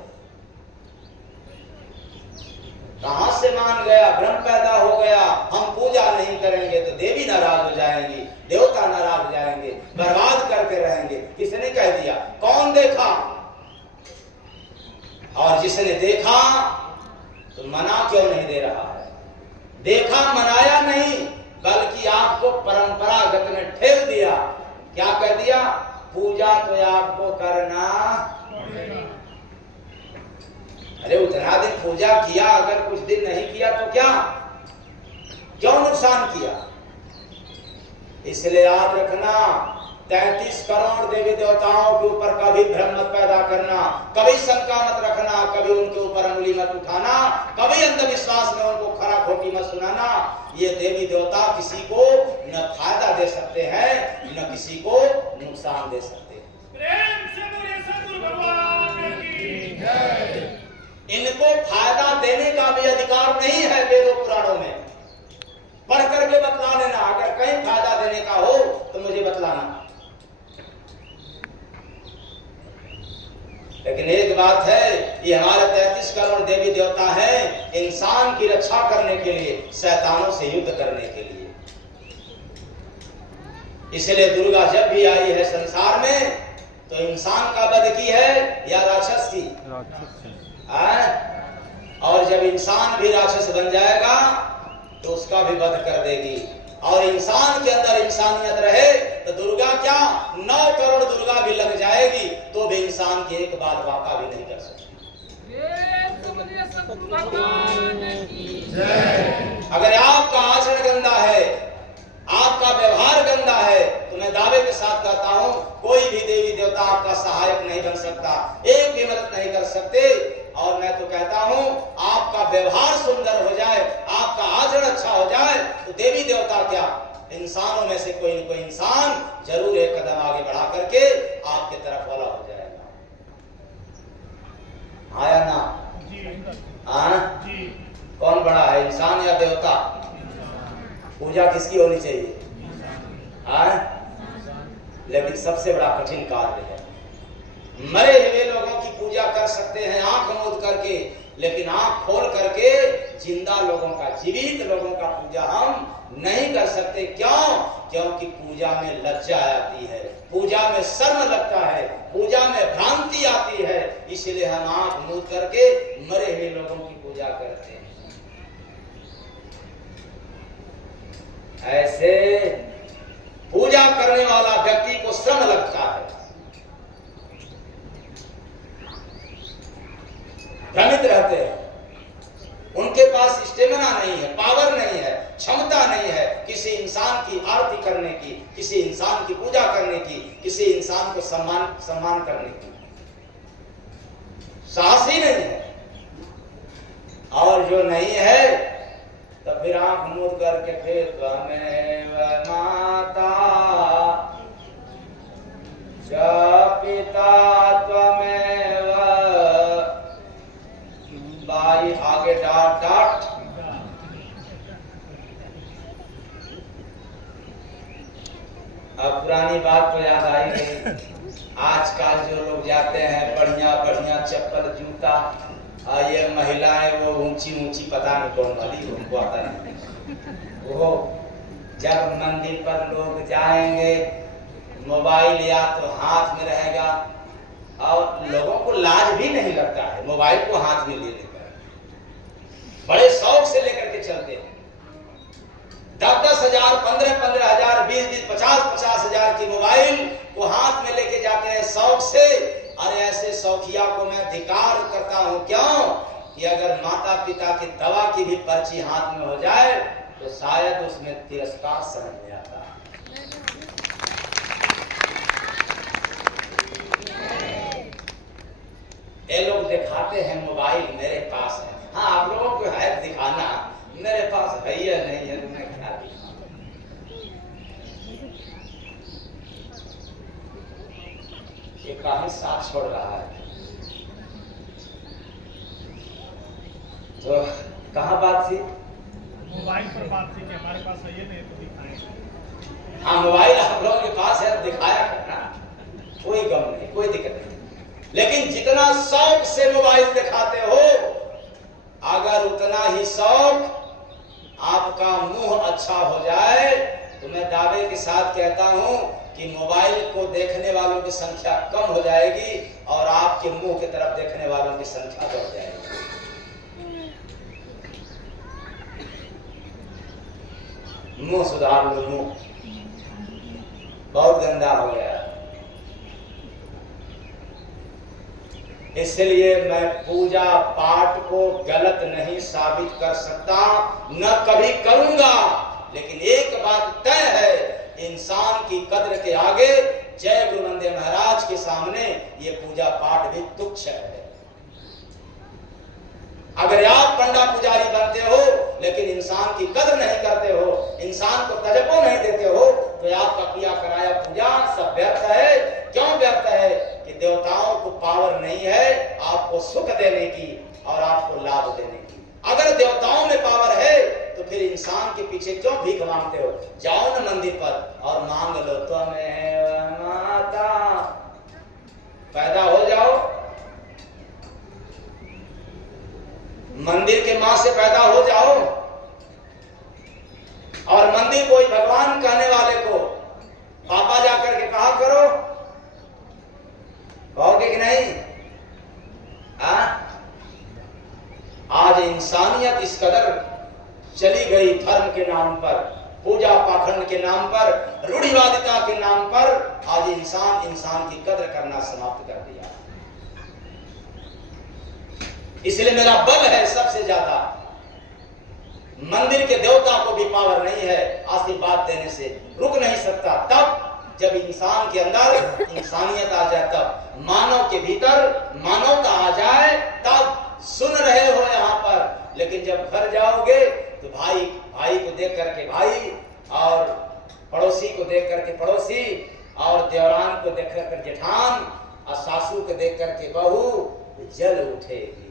कहां से मान गया, भ्रम पैदा हो गया, हम पूजा नहीं करेंगे तो देवी नाराज हो जाएंगी, देवता नाराज हो जाएंगे, बर्बाद करके रहेंगे। किसने कह दिया? कौन देखा? और जिसने देखा तो मना क्यों नहीं दे रहा है? देखा, मनाया नहीं, बल्कि आपको परंपरागत में ठेल दिया। क्या कह दिया? पूजा तो आपको करना। अरे उतना दिन पूजा किया, अगर कुछ दिन नहीं किया तो क्या, क्यों नुकसान किया? इसलिए याद रखना, 33 करोड़ देवी देवताओं के ऊपर कभी भ्रम मत पैदा करना, कभी शंका मत रखना, कभी उनके ऊपर अंगुली मत उठाना, कभी अंधविश्वास में उनको खरा खोटी मत सुनाना। ये देवी देवता किसी को न फायदा दे सकते हैं न किसी को नुकसान दे सकते हैं। प्रेम से बोलिए सद्गुरु भगवान की जय। इनको फायदा देने का भी अधिकार नहीं है वेदों पुराणों में। पढ़ करके बतला लेना, अगर कहीं फायदा देने का हो तो मुझे बतलाना। लेकिन एक बात है, ये हमारे 33 करोड़ देवी देवता हैं इंसान की रक्षा करने के लिए, शैतानों से युद्ध करने के लिए। इसलिए दुर्गा जब भी आई है संसार में तो इंसान का वध की है या राक्षस की? और जब इंसान भी राक्षस बन जाएगा तो उसका भी वध कर देगी। और इंसान के अंदर इंसानियत रहे तो दुर्गा क्या, 9 करोड़ दुर्गा भी लग जाएगी तो भी इंसान की एक बात वाका भी नहीं कर सकती। अगर आपका आचरण गंदा है, आपका व्यवहार गंदा है, तो मैं दावे के साथ कहता हूं कोई भी देवी देवता आपका सहायक नहीं बन सकता, एक भी मदद नहीं कर सकते। और मैं तो कहता हूं आपका व्यवहार सुंदर हो जाए, आपका आचरण अच्छा हो जाए तो देवी देवता क्या, इंसानों में से कोई न कोई इंसान जरूर एक कदम आगे बढ़ा करके आपके तरफ वाला हो जाएगा। आया ना? जी। कौन बड़ा है, इंसान या देवता? पूजा किसकी होनी चाहिए? लेकिन सबसे बड़ा कठिन कार्य है। मरे हुए लोगों की पूजा कर सकते हैं आंख मूंद करके, लेकिन आंख खोल करके जिंदा लोगों का, जीवित लोगों का पूजा हम नहीं कर सकते। क्यों? क्योंकि पूजा में लज्जा आती है, पूजा में शर्म लगता है, पूजा में भ्रांति आती है। इसलिए हम आंख मूंद करके मरे हुए लोगों की पूजा करते हैं। ऐसे पूजा करने वाला व्यक्ति को श्रम लगता है, भ्रमित रहते हैं, उनके पास स्टेमिना नहीं है, पावर नहीं है, क्षमता नहीं है किसी इंसान की आरती करने की, किसी इंसान की पूजा करने की, किसी इंसान को सम्मान करने की। साहस ही नहीं है। और जो नहीं है तो फिर आंख मूंद करके फिर त्वमेव माता च पिता त्वमेव। बाई आगे डाट डाट। अब पुरानी बात तो याद आई गई। आजकल जो लोग जाते हैं बढ़िया बढ़िया चप्पल जूता, ये महिलाएं वो ऊंची ऊंची पता नहीं कौन वाली, उनको आता नहीं। वो जब मंदिर पर लोग जाएंगे, मोबाइल या तो हाथ में रहेगा, और लोगों को लाज भी नहीं लगता है मोबाइल को हाथ में लेने पर। बड़े शौक से लेकर के चलते हैं। 10-10 हजार, 15-15 हजार, 20-20, 50-50 हजार की मोबाइल को हाथ में लेके जाते हैं शौक से। अरे ऐसे शौकिया को मैं धिक्कार करता हूं। क्यों? कि अगर माता पिता की दवा की भी पर्ची हाथ में हो जाए तो शायद उसमें तिरस्कार समझ में आता है। ये लोग दिखाते हैं मोबाइल मेरे पास है। हाँ, आप लोगों को है दिखाना, मेरे पास है या नहीं है, मैं क्या दिखाऊं। ये काहे साथ छोड़ रहा है। तो कहाँ बात थी? मोबाइल पर बात थी कि हमारे पास है, ये नहीं तो दिखाएं। हाँ, मोबाइल आप लोगों के पास है, दिखाया करना, कोई गम नहीं, कोई दिक्कत नहीं। लेकिन जितना शौक से मोबाइल दिखाते हो, अगर उतना ही शौक आपका मुंह अच्छा हो जाए तो मैं दावे के साथ कहता हूं कि मोबाइल को देखने वालों की संख्या कम हो जाएगी और आपके मुंह की तरफ देखने वालों की संख्या बढ़ जाएगी। मुंह सुधार लो, मुंह बहुत गंदा हो गया। इसलिए मैं पूजा पाठ को गलत नहीं साबित कर सकता, न कभी करूंगा। लेकिन एक बात तय है, इंसान की कद्र के आगे जय गुरु नंदे महाराज के सामने ये पूजा पाठ भी तुच्छ है। अगर आप पंडा पुजारी बनते हो लेकिन इंसान की कद्र नहीं करते हो, इंसान को तजब्बो नहीं देते हो, तो आपका किया कराया पूजा सब व्यर्थ है। क्यों व्यर्थ है? कि देवताओं को पावर नहीं है आपको सुख देने की और आपको लाभ देने की। अगर देवताओं में पावर है तो फिर इंसान के पीछे क्यों भीख मांगते हो? जाओ ना मंदिर पर और मांग लो, त्वमेव माता, पैदा हो जाओ। मंदिर के मां से पैदा हो जाओ। और मंदिर कोई भगवान कहने वाले को पापा जाकर के कहा करो, कहोगे कि नहीं? आज इंसानियत इस कदर चली गई धर्म के नाम पर, पूजा पाखंड के नाम पर, रूढ़िवादिता के नाम पर। आज इंसान की कदर करना समाप्त कर दिया। इसलिए मेरा बल है सबसे ज्यादा। मंदिर के देवता को भी पावर नहीं है आशीर्वाद देने से, रुक नहीं सकता। तब जब इंसान के अंदर इंसानियत आ जाए, तब मानव के भीतर मानवता आ जाए, तब सुन रहे हो यहाँ पर। लेकिन जब घर जाओगे तो भाई को देख करके भाई, और पड़ोसी को देख करके पड़ोसी, और देवरान को देख कर जेठान, और सासू को देख करके बहू, जल उठेगी।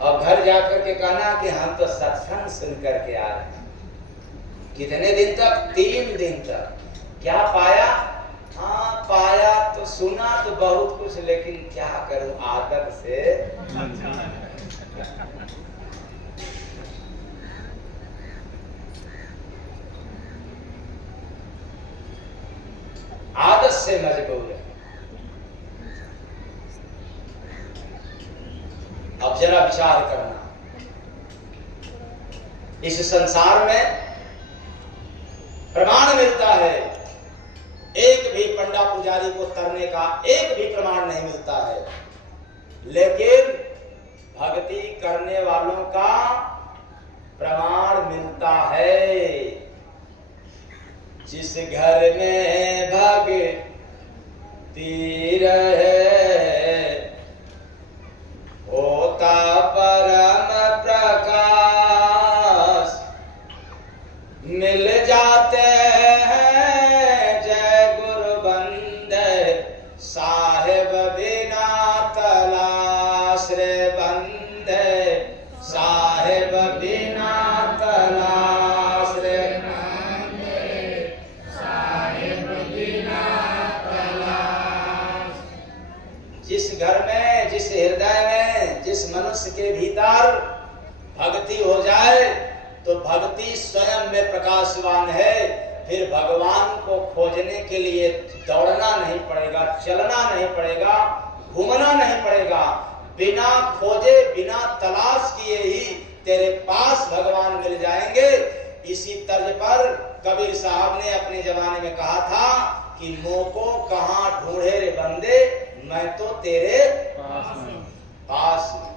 और घर जाकर के कहना कि हम तो सत्संग सुन करके आ रहे हैं। कितने दिन तक? 3 दिन तक। क्या पाया? हाँ, पाया तो सुना तो बहुत कुछ, लेकिन क्या करूं आदत से। आदत से मजबूर है। अब जरा विचार करना, इस संसार में प्रमाण मिलता है, एक भी पंडा पुजारी को तरने का एक भी प्रमाण नहीं मिलता है। लेकिन भक्ति करने वालों का प्रमाण मिलता है। जिस घर में भक्ति रहे होता साहेब बिना तलाश रे बंदे, साहेब बिना तलाश रे बंदे, साहेब बिना तलाश। जिस घर में, जिस हृदय में, जिस मनुष्य के भीतर भक्ति हो जाए तो भक्ति स्वयं में प्रकाशवान है। फिर भगवान को खोजने के लिए दौड़ना नहीं पड़ेगा, चलना नहीं पड़ेगा, घूमना नहीं पड़ेगा। बिना खोजे, बिना तलाश किए ही तेरे पास भगवान मिल जाएंगे। इसी तर्ज पर कबीर साहब ने अपने जमाने में कहा था कि मोको कहाँ ढूंढे रे बंदे, मैं तो तेरे पास हूं।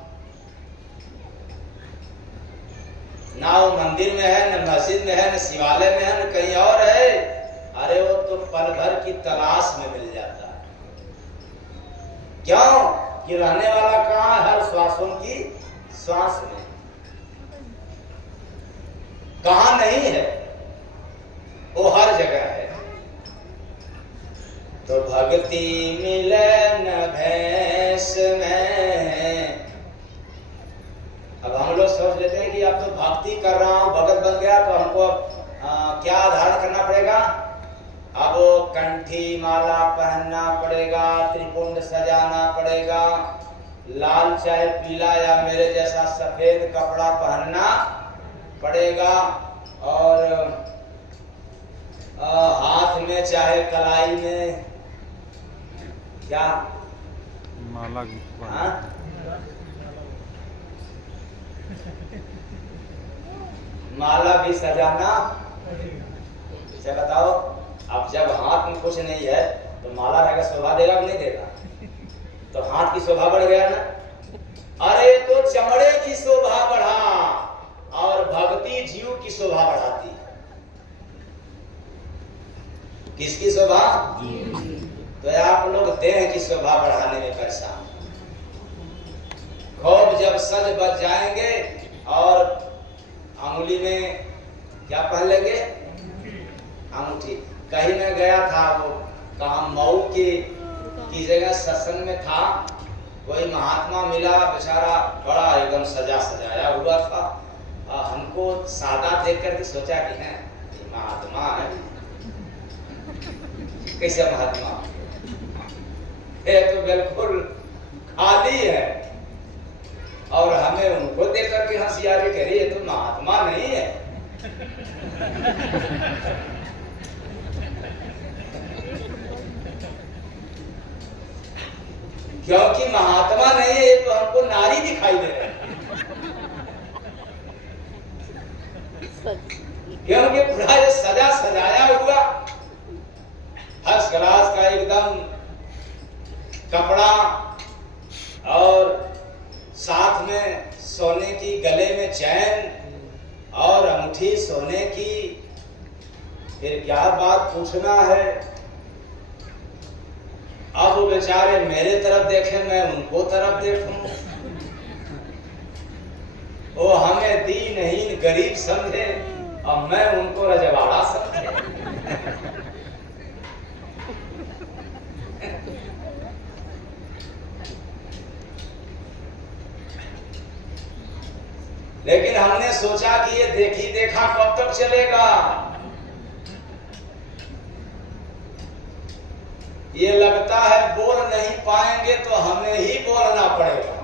ना वो मंदिर में है, न मस्जिद में है, न शिवालय में है, न कहीं और है। अरे वो तो पल भर की तलाश में मिल जाता है। क्यों कि रहने वाला कहाँ है? हर श्वासों की श्वास में। कहाँ नहीं है? वो हर जगह है। तो भक्ति मिलन भैंस में। अब हम लोग सोच लेते हैं कि अब तो भक्ति कर रहा हूं, भगत बन गया तो हमको क्या धारण करना पड़ेगा? अब कंठी माला पहनना पड़ेगा, त्रिपुंड सजाना पड़ेगा, लाल चाहे पीला या मेरे जैसा सफेद कपड़ा पहनना पड़ेगा, और हाथ में चाहे कलाई में क्या माला, माला भी सजाना। इसे बताओ, अब जब हाथ में कुछ नहीं है तो माला रहेगा, शोभा देगा कि नहीं देगा? तो हाथ की शोभा बढ़ गया ना। अरे तो चमड़े की शोभा बढ़ा और भक्ति जीव की शोभा बढ़ाती है। किसकी शोभा? तो आप लोग देह की शोभा बढ़ाने में परेशान। खूब जब सज बज जाएंगे और अंगुली में क्या पहन लेंगे? अंगूठी। कहीं मैं गया था, वो कहाँ मऊ की जगह सत्संग में था। कोई महात्मा मिला, बेचारा बड़ा एकदम सजा सजाया हुआ था। हमको सादा देख करके सोचा कि है महात्मा है। कैसे महात्मा? ये तो बिल्कुल खाली है। और हमें उनको देख करके हंसी आ रही, कह रही ये तो महात्मा नहीं है। क्योंकि महात्मा नहीं है, ये तो हमको नारी दिखाई दे रहा है। क्योंकि पूरा ये सजा सजाया हुआ फर्स्ट क्लास का एकदम कपड़ा, और साथ में सोने की गले में चैन और अंगूठी सोने की। फिर क्या बात पूछना है? अब वो बेचारे मेरे तरफ देखें, मैं उनको तरफ देखूं। वो हमें दीनहीन गरीब समझे और मैं उनको रजवाड़ा समझे। लेकिन हमने सोचा कि ये देखी देखा कब तक चलेगा? ये लगता है बोल नहीं पाएंगे तो हमें ही बोलना पड़ेगा।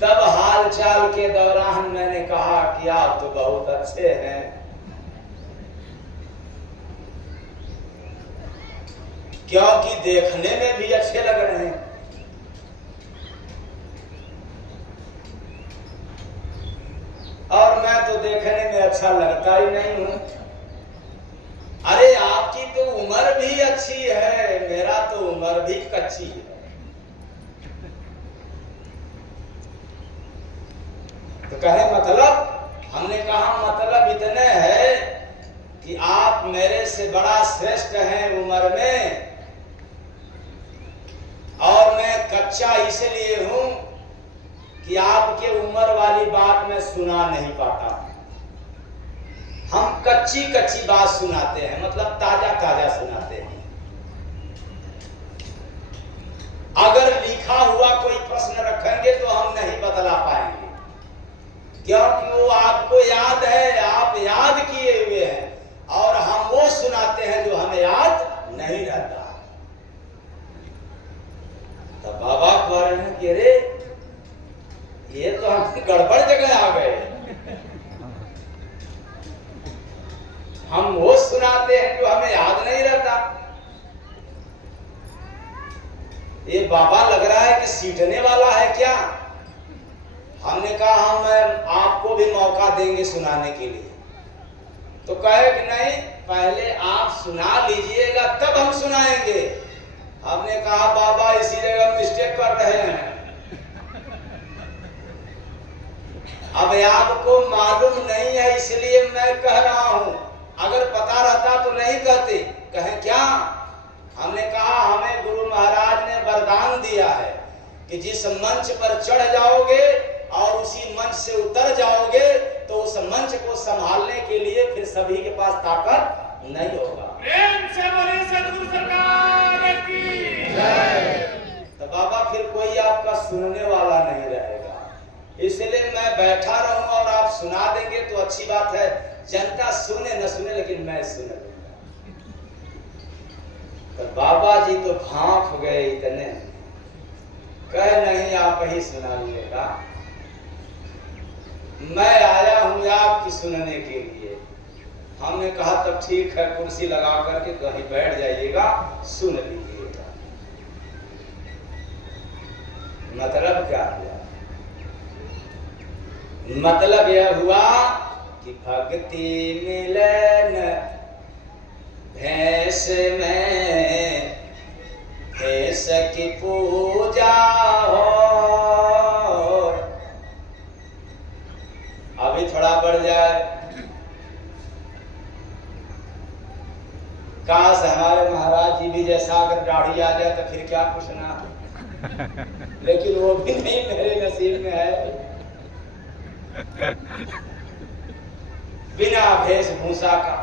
तब हालचाल के दौरान मैंने कहा कि आप तो बहुत अच्छे हैं। क्योंकि देखने में भी अच्छे लग रहे हैं। और मैं तो देखने में अच्छा लगता ही नहीं हूं। अरे आपकी तो उम्र भी अच्छी है, मेरा तो उम्र भी कच्ची है। तो कहे मतलब? हमने कहा मतलब इतने है कि आप मेरे से बड़ा श्रेष्ठ हैं उम्र में, और मैं कच्चा इसलिए हूं कि आपके उम्र वाली बात मैं सुना नहीं पाता। हम कच्ची कच्ची बात सुनाते हैं, मतलब ताजा ताजा सुनाते हैं। ये बाबा लग रहा है कि सीटने वाला है क्या? हमने कहा हम आपको भी मौका देंगे सुनाने के लिए। तो कहे कि नहीं, पहले आप सुना लीजिएगा तब हम सुनाएंगे। हमने कहा बाबा इसी जगह मिस्टेक कर रहे हैं। अब आपको मालूम नहीं है इसलिए मैं कह रहा हूं, अगर पता रहता तो नहीं कहते। कहें क्या? हमने कहा हमें गुरु महाराज ने वरदान दिया है कि जिस मंच पर चढ़ जाओगे और उसी मंच से उतर जाओगे तो उस मंच को संभालने के लिए फिर सभी के पास ताकत नहीं होगा। प्रेम से बोलिए सद्गुरु सरकार की जय। तो बाबा फिर कोई आपका सुनने वाला नहीं रहेगा, इसलिए मैं बैठा रहूं और आप सुना देंगे तो अच्छी बात है। जनता सुने न सुने लेकिन मैं सुन लूंगा। तो बाबा जी तो भांप गए इतने, कहे नहीं आप ही सुनाइएगा, मैं आया हूं आपकी सुनने के लिए। हमने कहा तब ठीक है, कुर्सी लगा करके कहीं बैठ जाइएगा, सुन लीजिएगा। मतलब क्या हुआ? मतलब यह हुआ कि भक्ति मिलन भैंस में भैंस की पूजा हो। अभी थोड़ा बढ़ जाए, काश हमारे महाराज जी भी जैसा अगर दाढ़ी आ जाए तो फिर क्या पूछना, लेकिन वो भी नहीं मेरे नसीब में है। बिना वेशभूषा का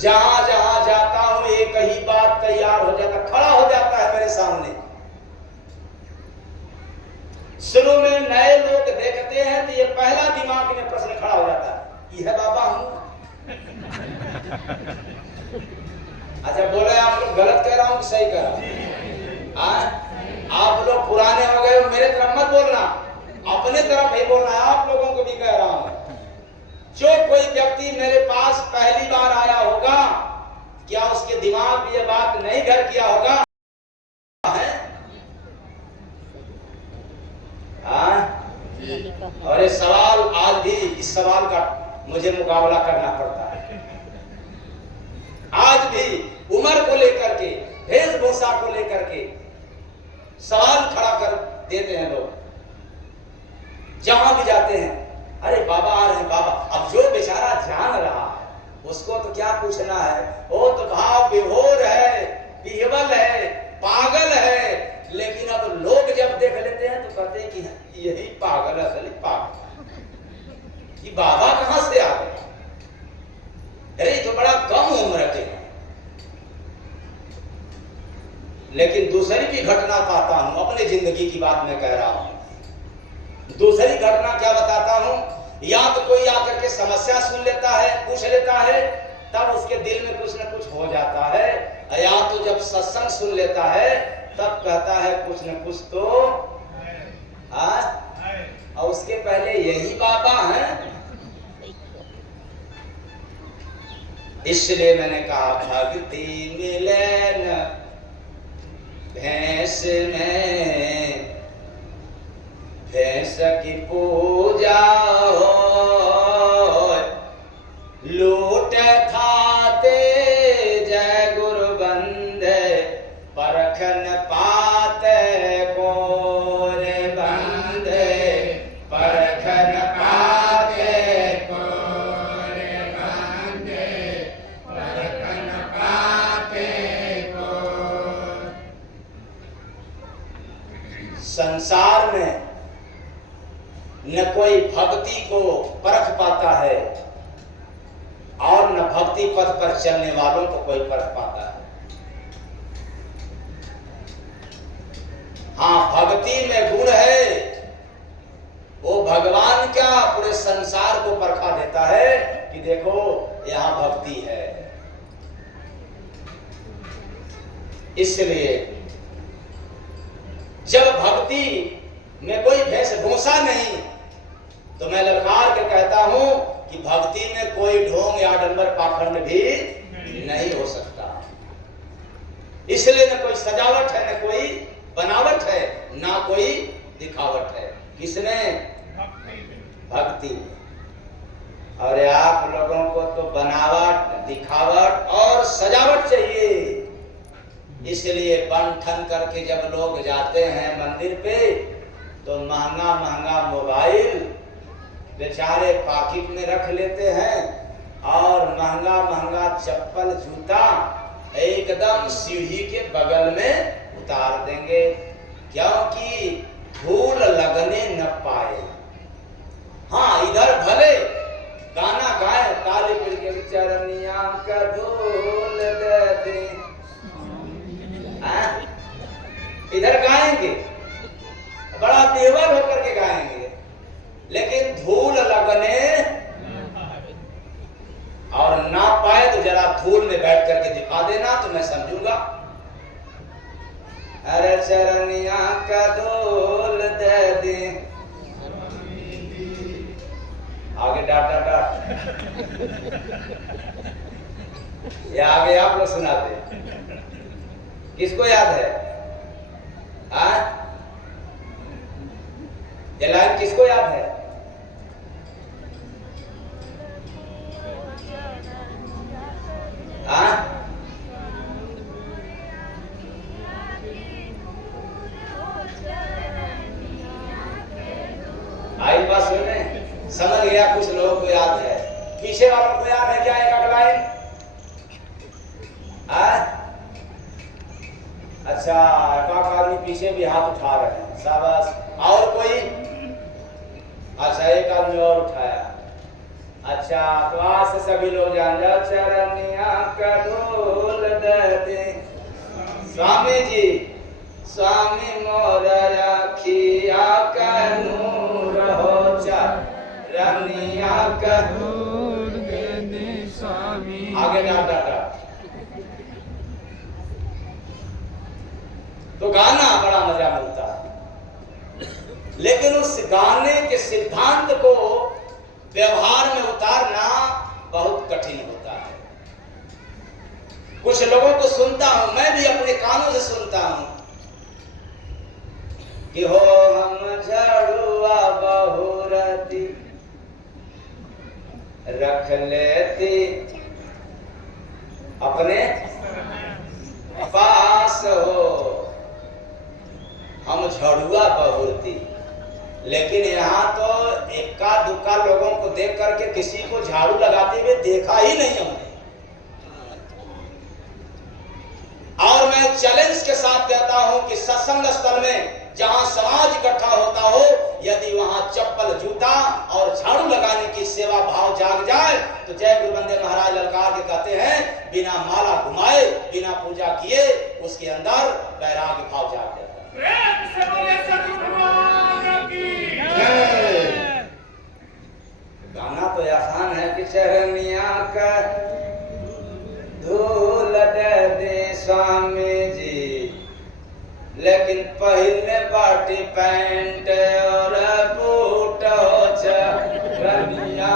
जहां जहां जाता हूं एक ही बात तैयार हो जाता, खड़ा हो जाता है मेरे सामने। शुरू में नए लोग देखते हैं तो ये पहला दिमाग में प्रश्न खड़ा हो जाता है, यह बाबा हूं? अच्छा बोले आप लोग गलत कह रहा हूं कि सही कह रहा हूं? आप लोग पुराने हो गए, मेरे तरफ मत बोलना, अपने तरफ ही बोलना है। आप लोगों को भी कह रहा हूं, जो कोई व्यक्ति मेरे पास पहली बार आया होगा, क्या उसके दिमाग में यह बात नहीं घर किया होगा? और ये सवाल आज भी, इस सवाल का मुझे मुकाबला करना पड़ता है। आज भी उम्र को लेकर के, वेशभूषा को लेकर के सवाल खड़ा कर देते हैं लोग। जहां भी जाते हैं, अरे बाबा आ रहे हैं बाबा। अब जो बेचारा जान रहा है उसको तो क्या पूछना है, वो तो भाव विभोर है, विह्वल है, पागल है। लेकिन अब लोग जब देख लेते हैं तो कहते हैं कि यही पागल है, असली पागल। ये बाबा कहां से आ गए? अरे तो बड़ा कम उम्र के हैं। लेकिन दूसरी भी घटना पाता हूं, अपनी जिंदगी की बात मैं कह रहा हूं। दूसरी घटना क्या बताता हूं, या तो कोई आकर के समस्या सुन लेता है, पूछ लेता है, तब उसके दिल में कुछ न कुछ हो जाता है। या तो जब सत्संग सुन लेता है तब कहता है कुछ न कुछ तो और उसके पहले यही बाबा है। इसलिए मैंने कहा भक्ति मिलन भैंस में भैंस की पूजा हो। लूट थाते जय गुरु बंदे परखन पाते कोर बंदे परखन पाते कोर बंदे परखन पाते कोर। संसार में न कोई भक्ति को परख पाता है और न भक्ति पथ पर चलने वालों को कोई परख पाता है। हाँ, भक्ति में गुण है, वो भगवान क्या पूरे संसार को परखा देता है कि देखो यहां भक्ति है। इसलिए जब भक्ति में कोई वेशभूषा नहीं तो मैं ललकार के कहता हूं कि भक्ति में कोई ढोंग या डंबर पाखंड भी नहीं हो सकता। इसलिए न कोई सजावट है, न कोई बनावट है, ना कोई दिखावट है। किसने? भक्ति में। और आप लोगों को तो बनावट, दिखावट और सजावट चाहिए। इसलिए बन ठन करके जब लोग जाते हैं मंदिर पे तो महंगा महंगा मोबाइल बेचारे पॉकेट में रख लेते हैं और महंगा महंगा चप्पल जूता एकदम सीढ़ी के बगल में उतार देंगे, क्योंकि धूल लगने न पाए। हाँ, इधर भले गाना गाए, ताली पीड़ के चरनिया का धूल दे दे, इधर गाएंगे, बड़ा बेवर होकर के गाएंगे, लेकिन धूल लगने और ना पाए तो जरा धूल में बैठ करके दिखा देना तो मैं समझूंगा। अरे चरनिया का धूल दे दे, आगे डाट डाट डाट, ये आगे आप लोग सुना दे। किसको याद है? ये लाइन किसको याद है? आई बात सुनने समझ गया, कुछ लोगों को याद है, पीछे वालों को याद है क्या एक अगला लाइन? अच्छा, एक आदमी पीछे भी हाथ उठा रहे हैं, शाबाश। और कोई? अच्छा, एक आदमी और उठाया। अच्छा, तो आज से सभी लोग जान जाओ, चरनिया का धूल दे दे स्वामी जी, स्वामी मोर रखिया का नूर हो, चरनिया का धूल दे दे स्वामी। आगे डाट डाट डाट। तो गाना बड़ा मजा मिलता है, लेकिन उस गाने के सिद्धांत को व्यवहार में उतारना बहुत कठिन होता है। कुछ लोगों को सुनता हूं, मैं भी अपने कानों से सुनता हूं कि हो हम झड़ुआ बहुरती रख लेती अपने पास, हो हम झड़ुआ बहुरती। लेकिन यहाँ तो इक्का दुक्का लोगों को देख करके किसी को झाड़ू लगाते हुए देखा ही नहीं हमने। और मैं चैलेंज के साथ कहता हूं कि सत्संग स्थल में जहां समाज इकट्ठा होता हो, यदि वहां चप्पल जूता और झाड़ू लगाने की सेवा भाव जाग जाए तो जय गुरु बंदे महाराज ललकार के कहते हैं, बिना माला घुमाए, बिना पूजा किए उसके अंदर वैराग्य भाव जाग जाता है। प्रेम से बोले सद्गुरु भगवान की जय। गाना तो आसान है कि चरनिया का धूल दे दे स्वामी जी, लेकिन पहले बाटी पैंट और बूट हो, चरनिया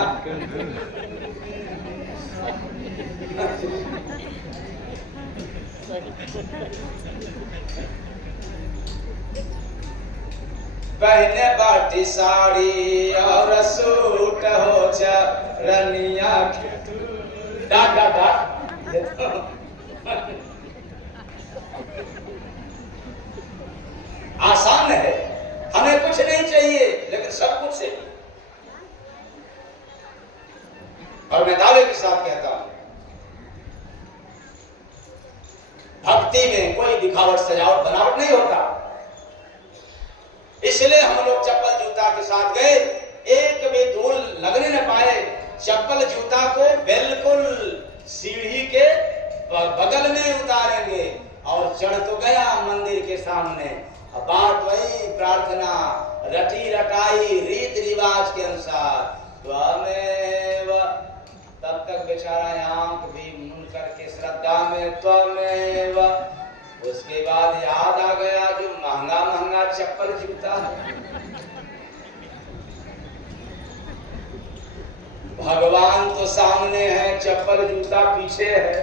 पहने बाटी साड़ी और सूट हो, चरनिया डाट डाट डाट। आसान है, हमें कुछ नहीं चाहिए लेकिन सब कुछ चाहिए। और मैं दावे के साथ कहता हूं, भक्ति में कोई दिखावट, सजावट, बनावट नहीं होता। इसलिए हम लोग चप्पल जूता के साथ गए, एक भी धूल लगने न पाए। चप्पल जूता को बिल्कुल सीढ़ी के बगल में उतारेंगे और चढ़ तो गया मंदिर के सामने। अब बात वही, प्रार्थना रटी रटाई रीत रिवाज के अनुसार, त्वमेव, तब तक बेचारा आंख भी मूंद करके श्रद्धा में त्वमेव। उसके बाद याद आ गया जो महंगा महंगा चप्पल जूता है, भगवान तो सामने है, चप्पल जूता पीछे है,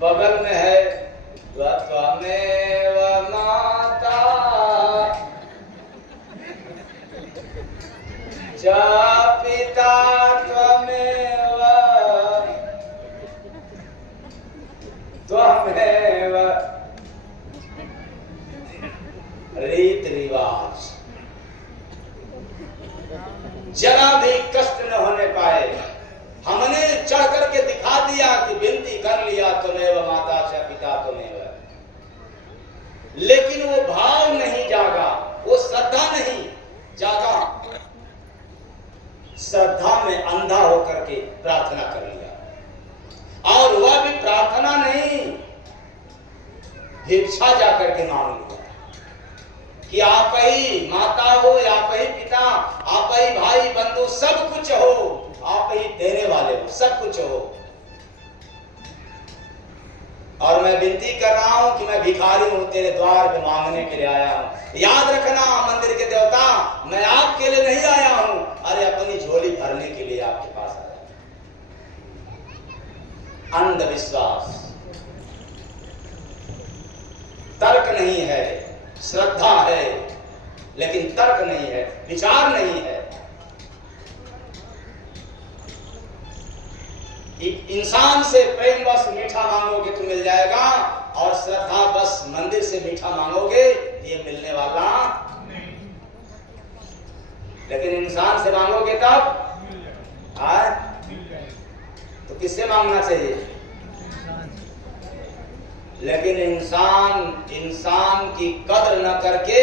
बगल में है, त्वमेव माता च पिता त्वमेव त्वमेव रीत रिवाज। जरा भी कष्ट न होने पाए। हमने चढ़ करके दिखा दिया कि विनती कर लिया त्वमेव माता च पिता त्वमेव, लेकिन वो भाव नहीं जागा, वो श्रद्धा नहीं जागा। श्रद्धा में अंधा होकर के प्रार्थना कर लिया, और वह भी प्रार्थना नहीं, भिक्षा जाकर के मांग लिया कि आप ही माता हो, आप ही पिता, आप ही भाई बंधु, सब कुछ हो, आप ही देने वाले हो, सब कुछ हो। और मैं विनती कर रहा हूं कि मैं भिखारी हूं, तेरे द्वार पे मांगने के लिए आया हूं। याद रखना मंदिर के देवता, मैं आपके लिए नहीं आया हूं, अरे अपनी झोली भरने के लिए आपके पास आया। अंधविश्वास, तर्क नहीं है, श्रद्धा है लेकिन तर्क नहीं है, विचार नहीं है। इंसान से प्रेम बस मीठा मांगोगे तो मिल जाएगा, और श्रद्धा बस मंदिर से मीठा मांगोगे ये मिलने वाला नहीं। लेकिन इंसान से मांगोगे तब तो किससे मांगना चाहिए? लेकिन इंसान की कदर न करके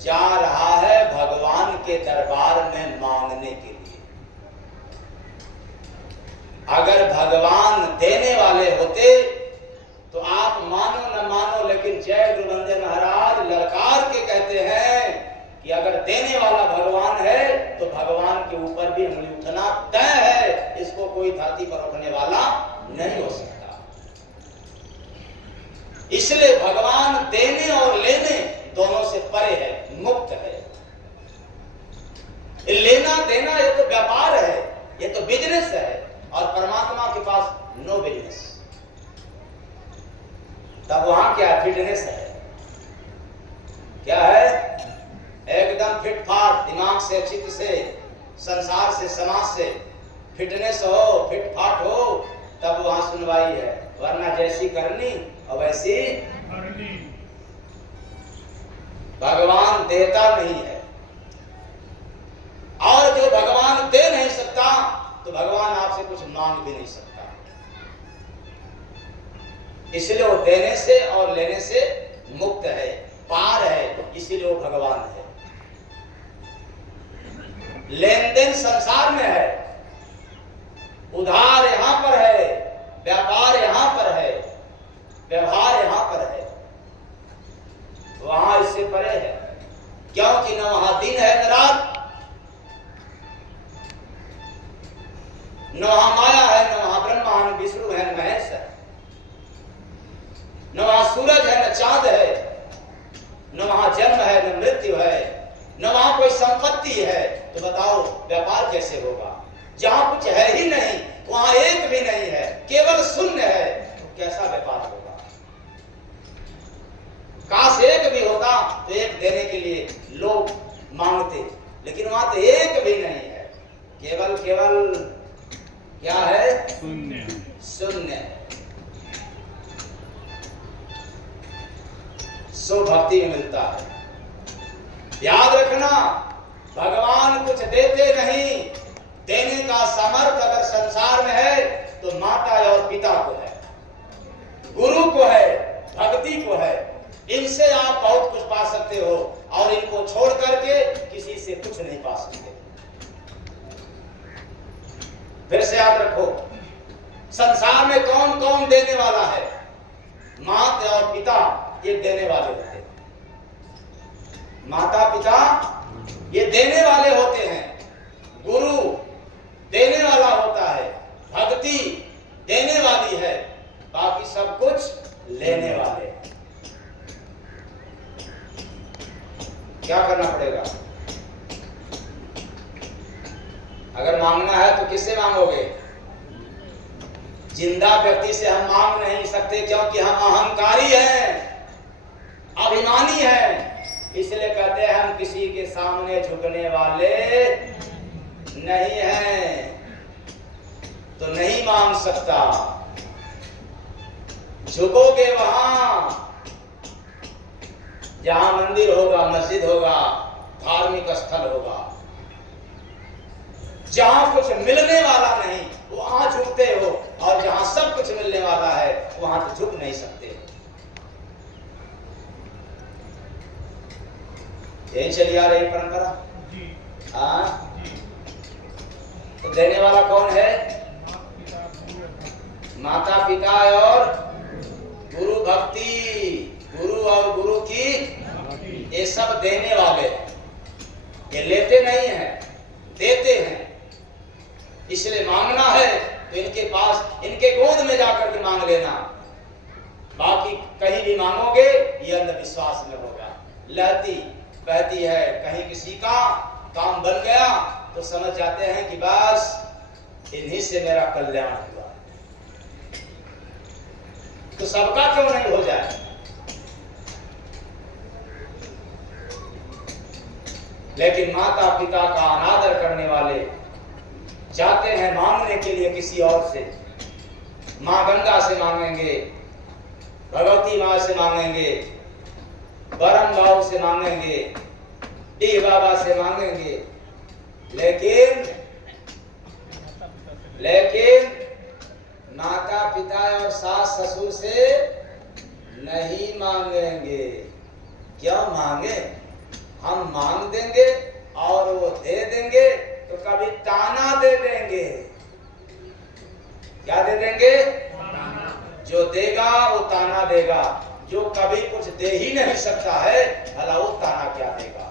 जा रहा है भगवान के दरबार में मांगने के लिए। अगर भगवान देने वाले होते तो आप मानो न मानो, लेकिन जय गुरु वंदे महाराज ललकार के कहते हैं कि अगर देने वाला भगवान है तो भगवान के ऊपर भी उंगली उठना तय है। इसको कोई धरती पर उठने वाला नहीं हो सकता। इसलिए भगवान देने और लेने दोनों से परे है, मुक्त है। लेना देना ये तो व्यापार है, ये तो बिजनेस है, और परमात्मा के पास नो बिजनेस। तब वहां क्या फिटनेस है? क्या है? एकदम फिट फाट, दिमाग से, चित्त से, संसार से, समाज से फिटनेस हो, फिट फाट हो, तब वहां सुनवाई है। वरना जैसी करनी और वैसी भगवान देता नहीं है। और जो भगवान दे नहीं सकता तो भगवान आपसे कुछ मांग भी नहीं सकता। इसलिए वो देने से और लेने से मुक्त है, पार है, इसीलिए वो भगवान है। लेन देन संसार में है, उधार यहां पर है, व्यापार यहां पर है, व्यवहार यहां पर है, वहां इससे परे है। क्योंकि न वहां दिन है न रात, न वहां माया है, न वहां ब्रह्मा न विष्णु है, न महेश है, न वहां सूरज है, न चांद है, न वहां जन्म है, न मृत्यु है, न वहां कोई संपत्ति है। तो बताओ व्यापार कैसे होगा? जहां कुछ है ही नहीं, वहां एक भी नहीं है, केवल शून्य है, तो कैसा व्यापार होगा? काश एक भी होता तो एक देने के लिए लोग मांगते, लेकिन वहां तो एक भी नहीं है, केवल क्या है? शून्य। सो भक्ति में मिलता है। याद रखना, भगवान कुछ देते नहीं, देने का सामर्थ्य अगर संसार में है तो माता और पिता को है, गुरु को है, भक्ति को है। इनसे आप बहुत कुछ पा सकते हो, और इनको छोड़ करके किसी से कुछ नहीं पा सकते। फिर से याद रखो, संसार में कौन कौन देने वाला है? माता और पिता ये देने वाले होते हैं। माता पिता ये देने वाले होते हैं, गुरु देने वाला होता है, भक्ति देने वाली है, बाकी सब कुछ लेने वाले हैं। क्या करना पड़ेगा? अगर मांगना है तो किससे मांगोगे? जिंदा व्यक्ति से हम मांग नहीं सकते, क्योंकि हम अहंकारी हैं, अभिमानी हैं। इसलिए कहते हैं हम किसी के सामने झुकने वाले नहीं हैं, तो नहीं मांग सकता। झुकोगे वहां जहां मंदिर होगा, मस्जिद होगा, धार्मिक स्थल होगा, जहां कुछ मिलने वाला नहीं वहां झुकते हो, और जहां सब कुछ मिलने वाला है वहां तो झुक नहीं सकते। यही चली आ रही परंपरा। हाँ, तो देने वाला कौन है? माता पिता और गुरु भक्ति, गुरु और गुरु की, ये सब देने वाले हैं। ये लेते नहीं हैं, देते हैं। इसलिए मांगना है तो इनके पास, इनके गोद में जाकर के मांग लेना। बाकी कहीं भी मांगोगे ये अंधविश्वास में होगा। लहती बहती है, कहीं किसी का काम बन गया तो समझ जाते हैं कि बस इन्हीं से मेरा कल्याण हुआ। तो सबका क्यों नहीं हो जाए? लेकिन माता पिता का अनादर करने वाले जाते हैं मांगने के लिए किसी और से। मां गंगा से मांगेंगे, भगवती मां से मांगेंगे, बरम बाबू से मांगेंगे, डी बाबा से मांगेंगे, लेकिन माता पिता और सास ससुर से नहीं मांगेंगे। क्या मांगे? हम मांग देंगे और वो दे देंगे तो कभी ताना दे देंगे। क्या दे देंगे? जो देगा वो ताना देगा। जो कभी कुछ दे ही नहीं सकता है, भला वो ताना क्या देगा?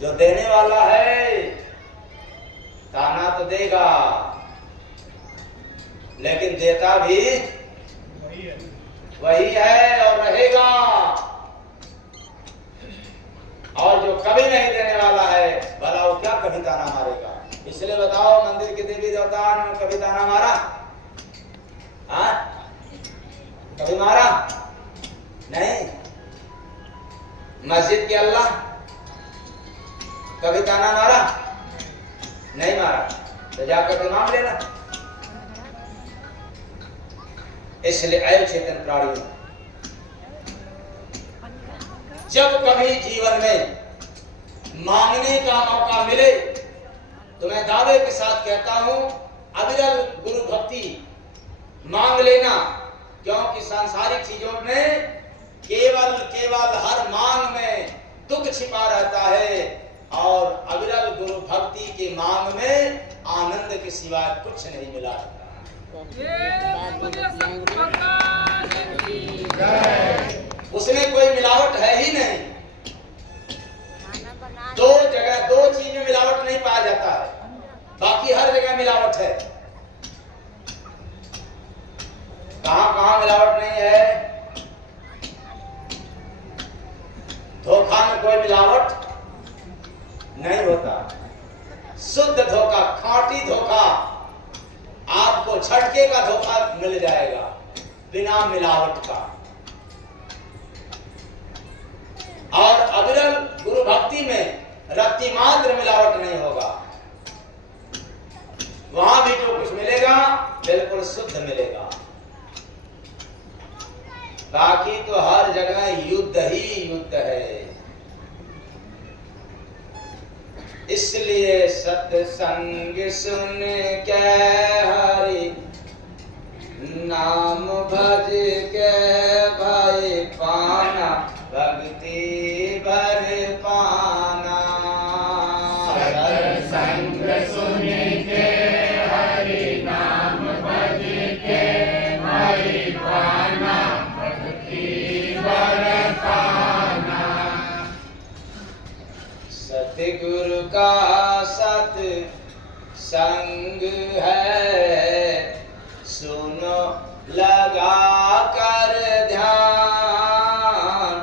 जो देने वाला है ताना तो देगा, लेकिन देता भी वही है और रहेगा। और जो कभी नहीं देने वाला है, भला वो क्या कभी ताना मारेगा? इसलिए बताओ, मंदिर के देवी देवता ने कभी ताना मारा? हाँ, कभी मारा नहीं? मस्जिद के अल्लाह कभी ताना मारा? नहीं मारा। तो जाकर के मांग लेना। इसलिए अय चेतन प्राणियों, जब कभी जीवन में मांगने का मौका मिले तो मैं दावे के साथ कहता हूं, अविरल गुरु भक्ति मांग लेना। क्योंकि सांसारिक चीजों में केवल हर मांग में दुख छिपा रहता है, और अविरल गुरु भक्ति के मांग में आनंद के सिवाय कुछ नहीं मिला रहता। उसमें कोई मिलावट है ही नहीं। दो जगह, दो चीज में मिलावट नहीं पाया जाता है, बाकी हर जगह मिलावट है। कहां कहां मिलावट नहीं है? धोखा में कोई मिलावट नहीं होता। शुद्ध धोखा, खांटी धोखा, आपको झटके का धोखा मिल जाएगा बिना मिलावट का। और अविरल गुरु भक्ति में रत्ती मात्र मिलावट नहीं होगा। वहां भी जो कुछ मिलेगा बिल्कुल शुद्ध मिलेगा। बाकी तो हर जगह युद्ध ही युद्ध है। इसलिए सत्संग सुन के हरि नाम भज के भाई पाना, भक्ति भर पाना। सत्संग सुन के हरि नाम भज के भाई पाना, भक्ति भर पाना। सतगुरु का सत संग है, सुनो लगा कर ध्यान।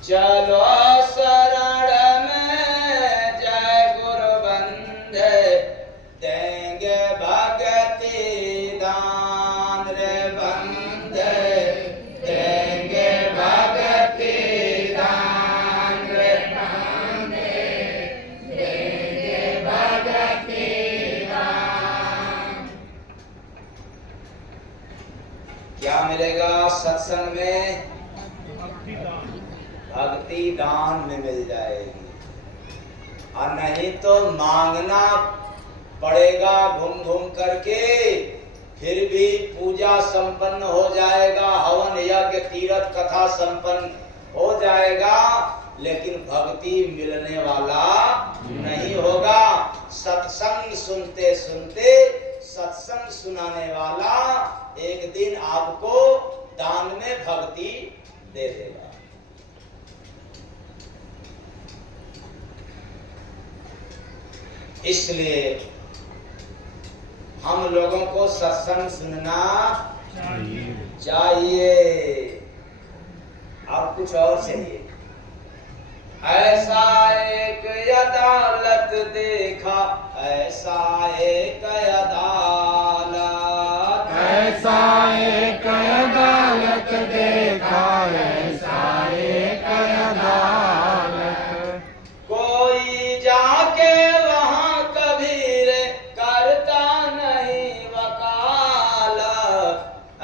चलो शरण में जय गुरु बंधे, देंगे देंगे भगति दान रे बंदे, देंगे भगति दान रे बंदे, देंगे भगति दान। क्या मिलेगा सत्संग में? भक्ति दान में मिल जाएगी, और नहीं तो मांगना पड़ेगा घूम घूम करके। फिर भी पूजा संपन्न हो जाएगा, हवन यज्ञ तीर्थ कथा संपन्न हो जाएगा, लेकिन भक्ति मिलने वाला नहीं होगा। सत्संग सुनते सुनते सत्संग सुनाने वाला एक दिन आपको दान में भक्ति दे देगा। इसलिए हम लोगों को सत्संग सुनना चाहिए। अब कुछ और चाहिए। ऐसा एक अदालत देखा, ऐसा एक अदालत, ऐसा एक अदालत देखा, ऐसा एक अदालत। कोई जाके वहां कभी रे करता नहीं वकालत।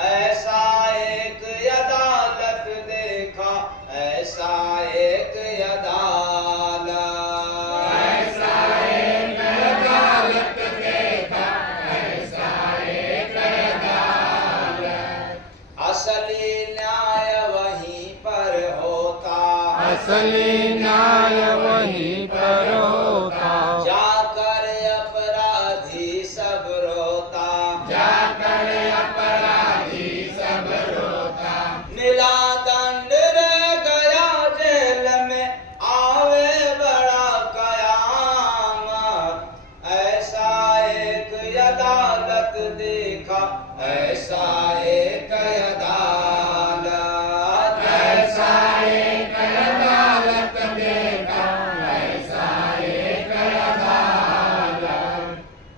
ऐसा एक अदालत देखा, ऐसा एक अदालत, ऐसा एक अदालत देखा, ऐसा एक अदालत। असली न्याय वहीं पर होता, असली न्याय वहीं पर होता, जाकर अपराधी सब रोता, जाकर अपराधी सब रोता। मिला दंड रे गया जेल में, आवे बड़ा कयामत। ऐसा एक अदालत देखा, ऐसा एक अदालत, ऐसा एक अदालत देखा, ऐसा एक अदालत।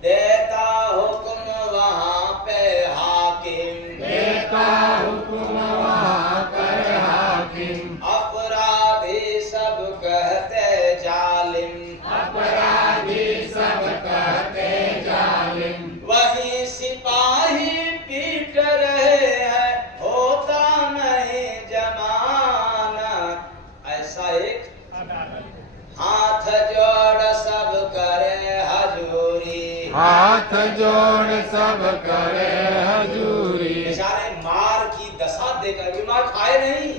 देता हुक्म वहाँ पे हाकिम, देता हुक्म वहाँ पर हाकिम, अपराधी सब कहते जालिम, अपराधी सब कहते जालिम। वही सिपाही पीट रहे हैं, होता नहीं जमानत। ऐसा एक हाथ जोड़ सब करे हजूरी, हाथ जोड़ सब करे हजूरी। बेचारे मार की दशा देकर भी मार खाए नहीं।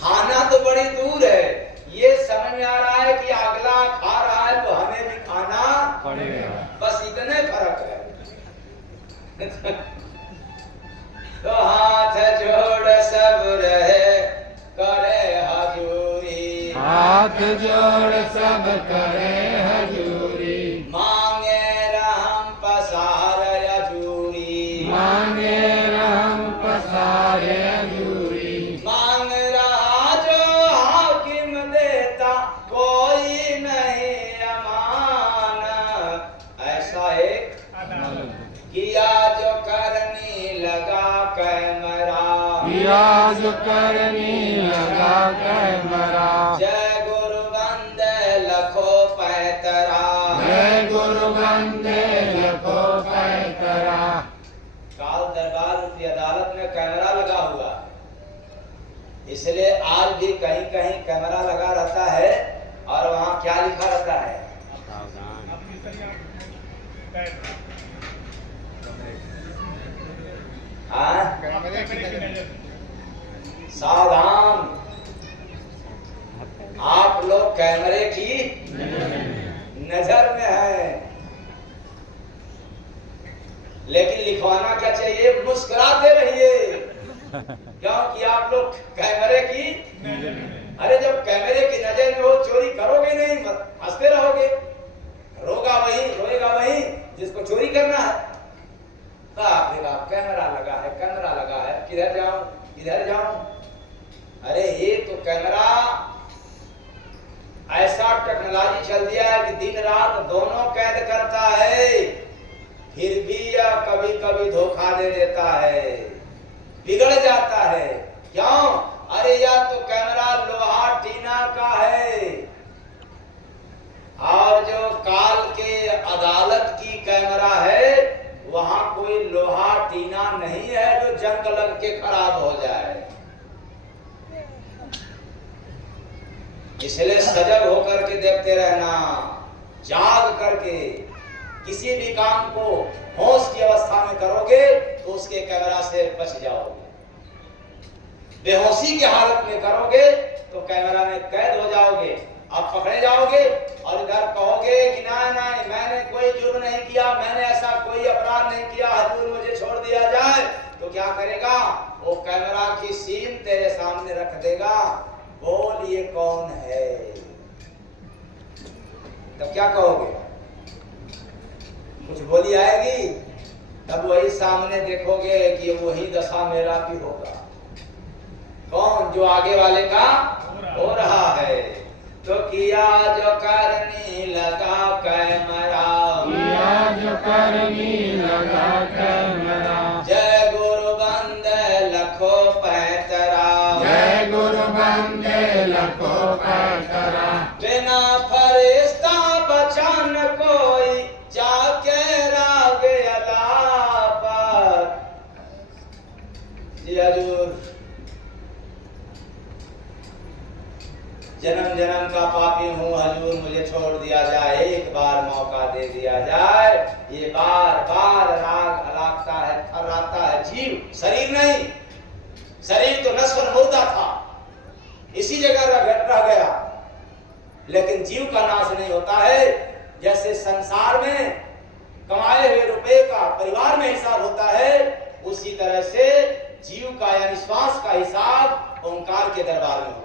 खाना तो बड़ी दूर है, ये समझ में आ रहा है कि अगला खा रहा है तो हमें भी खाना पड़ेगा। बस इतने फर्क है। तो हाथ जोड़ सब रहे करे हजूरी, हाथ जोड़ सब करे हजूरी। मांगे रहम पसार अजूरी, मांगे रहम पसारे हजूरी। मांग रहा जो हाकिम देता, कोई नहीं अमानत। ऐसा एक किया जो करनी लगा कैमरा, किया जो करनी लगा कैमरा। जय गुरु वंदे लखो पैतरा, जय गुरु वंदे लखो पैतरा। काल दरबार की अदालत में कैमरा लगा हुआ, इसलिए आज भी कहीं कहीं कैमरा लगा रहता है। और वहाँ क्या लिखा रहता है? हाँ? सावधान, आप लोग कैमरे की नजर में हैं। लेकिन लिखवाना क्या चाहिए? मुस्कुराते रहिए, क्योंकि आप लोग कैमरे की, अरे जब कैमरे की नजर में हो चोरी करोगे नहीं, हंसते रहोगे। रोगा वही, रोएगा वही जिसको चोरी करना है। कैमरा लगा है, कैमरा लगा है, किधर जाऊं किधर जाऊं। अरे ये तो कैमरा ऐसा टेक्नोलॉजी टेक्नोलॉजी चल दिया है कि दिन रात दोनों कैद करता है, फिर भी यह कभी कभी धोखा दे देता है, बिगड़ जाता है। क्यों? अरे यह तो कैमरा लोहा टीना का है, और जो काल के अदालत की कैमरा है वहां कोई लोहा टीना नहीं है जो जंग लग के खराब हो जाए। इसलिए सजग होकर के देखते रहना, जाग करके किसी भी काम को होश की अवस्था में करोगे तो उसके कैमरा से बच जाओगे। बेहोशी की हालत में करोगे तो कैमरा में कैद हो जाओगे, आप पकड़े जाओगे और इधर कहोगे कि ना ना मैंने कोई जुर्म नहीं किया, मैंने ऐसा कोई अपराध नहीं किया, हुजूर मुझे छोड़ दिया जाए, तो क्या करेगा? वो कैमरा की सीन तेरे सामने रख देगा, बोल ये कौन है? तब क्या कहोगे? कुछ बोली आएगी? तब वही सामने देखोगे कि वही दशा मेरा भी होगा। कौन? जो आगे वाले का हो रहा है। तो किया जो करनी लगा कैमरा, किया जो करनी लगा कैमरा, जय गुरु बंदे लखो पैतरा, जय गुरु बंदे लखो पैतरा, बिना फरिश्ता बचान कोई जाके राग अला पर। जी हजूर, जन्म जन्म का पापी हूँ हजूर, मुझे छोड़ दिया जाए, एक बार मौका दे दिया जाए। ये बार बार राग अलाकता है, थर्राता है जीव, शरीर नहीं। शरीर तो नश्वर मुर्दा था, इसी जगह रह गया, लेकिन जीव का नाश नहीं होता है। जैसे संसार में कमाए हुए रुपए का परिवार में हिसाब होता है, उसी तरह से जीव का यानी श्वास का हिसाब ओंकार के दरबार में होता है।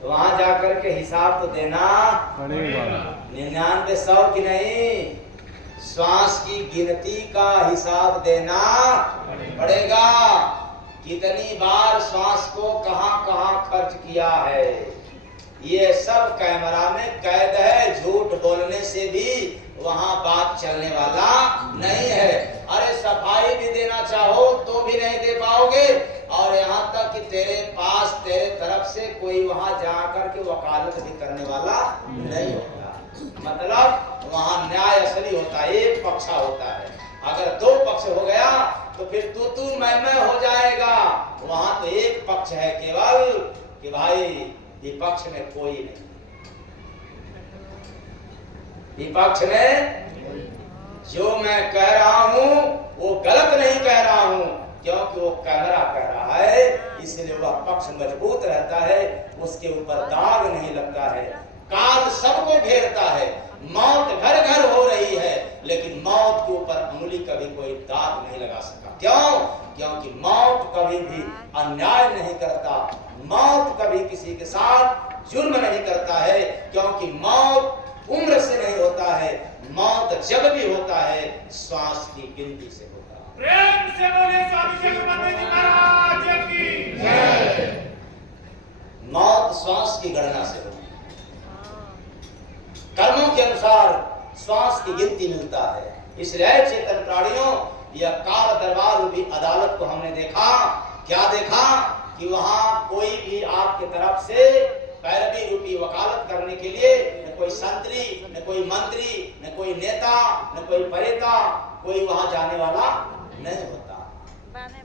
तो वहां जाकर के हिसाब तो देना पड़ेगा। 99 100 की नहीं, श्वास की गिनती का हिसाब देना पड़ेगा। कितनी बार श्वास को कहां कहां खर्च किया है, ये सब कैमरा में कैद है। झूठ बोलने से भी वहां बात चलने वाला नहीं है। अरे सफाई भी देना चाहो तो भी नहीं दे पाओगे, और यहाँ तक कि तेरे पास तेरे तरफ से कोई वहां जाकर के वकालत भी करने वाला नहीं होता। मतलब वहां न्याय असली होता है, एक पक्ष होता है। अगर दो पक्ष हो गया तो फिर तू मैं हो जाएगा। वहां तो एक पक्ष है केवल कि भाई विपक्ष में कोई नहीं, विपक्ष में जो मैं कह रहा हूं वो गलत नहीं कह रहा हूं, क्योंकि वो कैमरा कह रहा है, इसलिए वह पक्ष मजबूत रहता है, उसके ऊपर दाग नहीं लगता है। काल सबको घेरता है, मौत घर घर हो रही है, लेकिन मौत के ऊपर अंगुली कभी कोई दाग नहीं लगा सका। क्यों? क्योंकि मौत कभी भी अन्याय नहीं करता, मौत कभी किसी के साथ जुर्म नहीं करता है, क्योंकि मौत उम्र से नहीं होता है, मौत जब भी होता है श्वास की गिनती से होता है। प्रेम से बोले स्वामी जगन्नाथ जी महाराज की जय। मौत श्वास की गणना से होती है, कर्मों के अनुसार श्वास की गिनती मिलता है। इसलिए चेतन प्राणियों, यह काल दरबार रूपी अदालत को हमने देखा। क्या देखा? कि वहां कोई भी आपके तरफ से पैरवी रूपी वकालत करने के लिए न कोई संतरी, न कोई मंत्री, न कोई नेता, न कोई परेता, कोई वहां जाने वाला नहीं होता।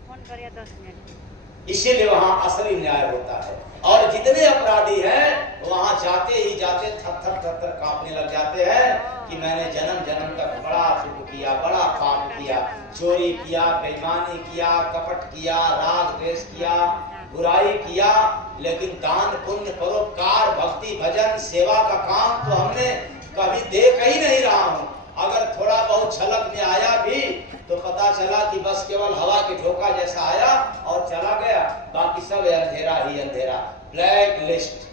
फोन करिए 10 मिनट। इसीलिए वहां असली न्याय होता है। और जितने अपराधी हैं वहां जाते ही जाते थर थर कांपने लग जाते हैं कि मैंने जन्म जन्म तक बड़ा चूक किया, बड़ा पाप किया, चोरी किया, बेईमानी किया, कपट किया, राग द्वेष किया, बुराई किया, लेकिन दान पुण्य परोपकार भक्ति भजन सेवा का काम तो हमने कभी देख ही नहीं रहा हूँ। अगर थोड़ा बहुत झलक में आया भी तो पता चला कि बस केवल हवा के झोंका जैसा आया और चला गया, बाकी सब अंधेरा ही अंधेरा, ब्लैक लिस्ट।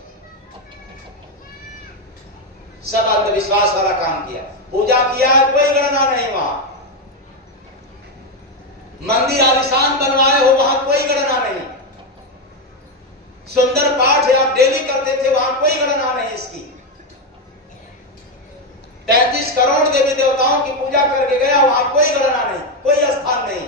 सब अंधविश्वास वाला काम किया, पूजा किया, कोई गणना नहीं वहां। मंदिर आलिशान बनवाए हो, वहां कोई गणना नहीं। सुंदर पाठ है, आप डेली करते थे, वहां कोई गणना नहीं इसकी। 33 करोड़ देवी देवताओं की पूजा करके गया, वहां कोई गणना नहीं, कोई स्थान नहीं।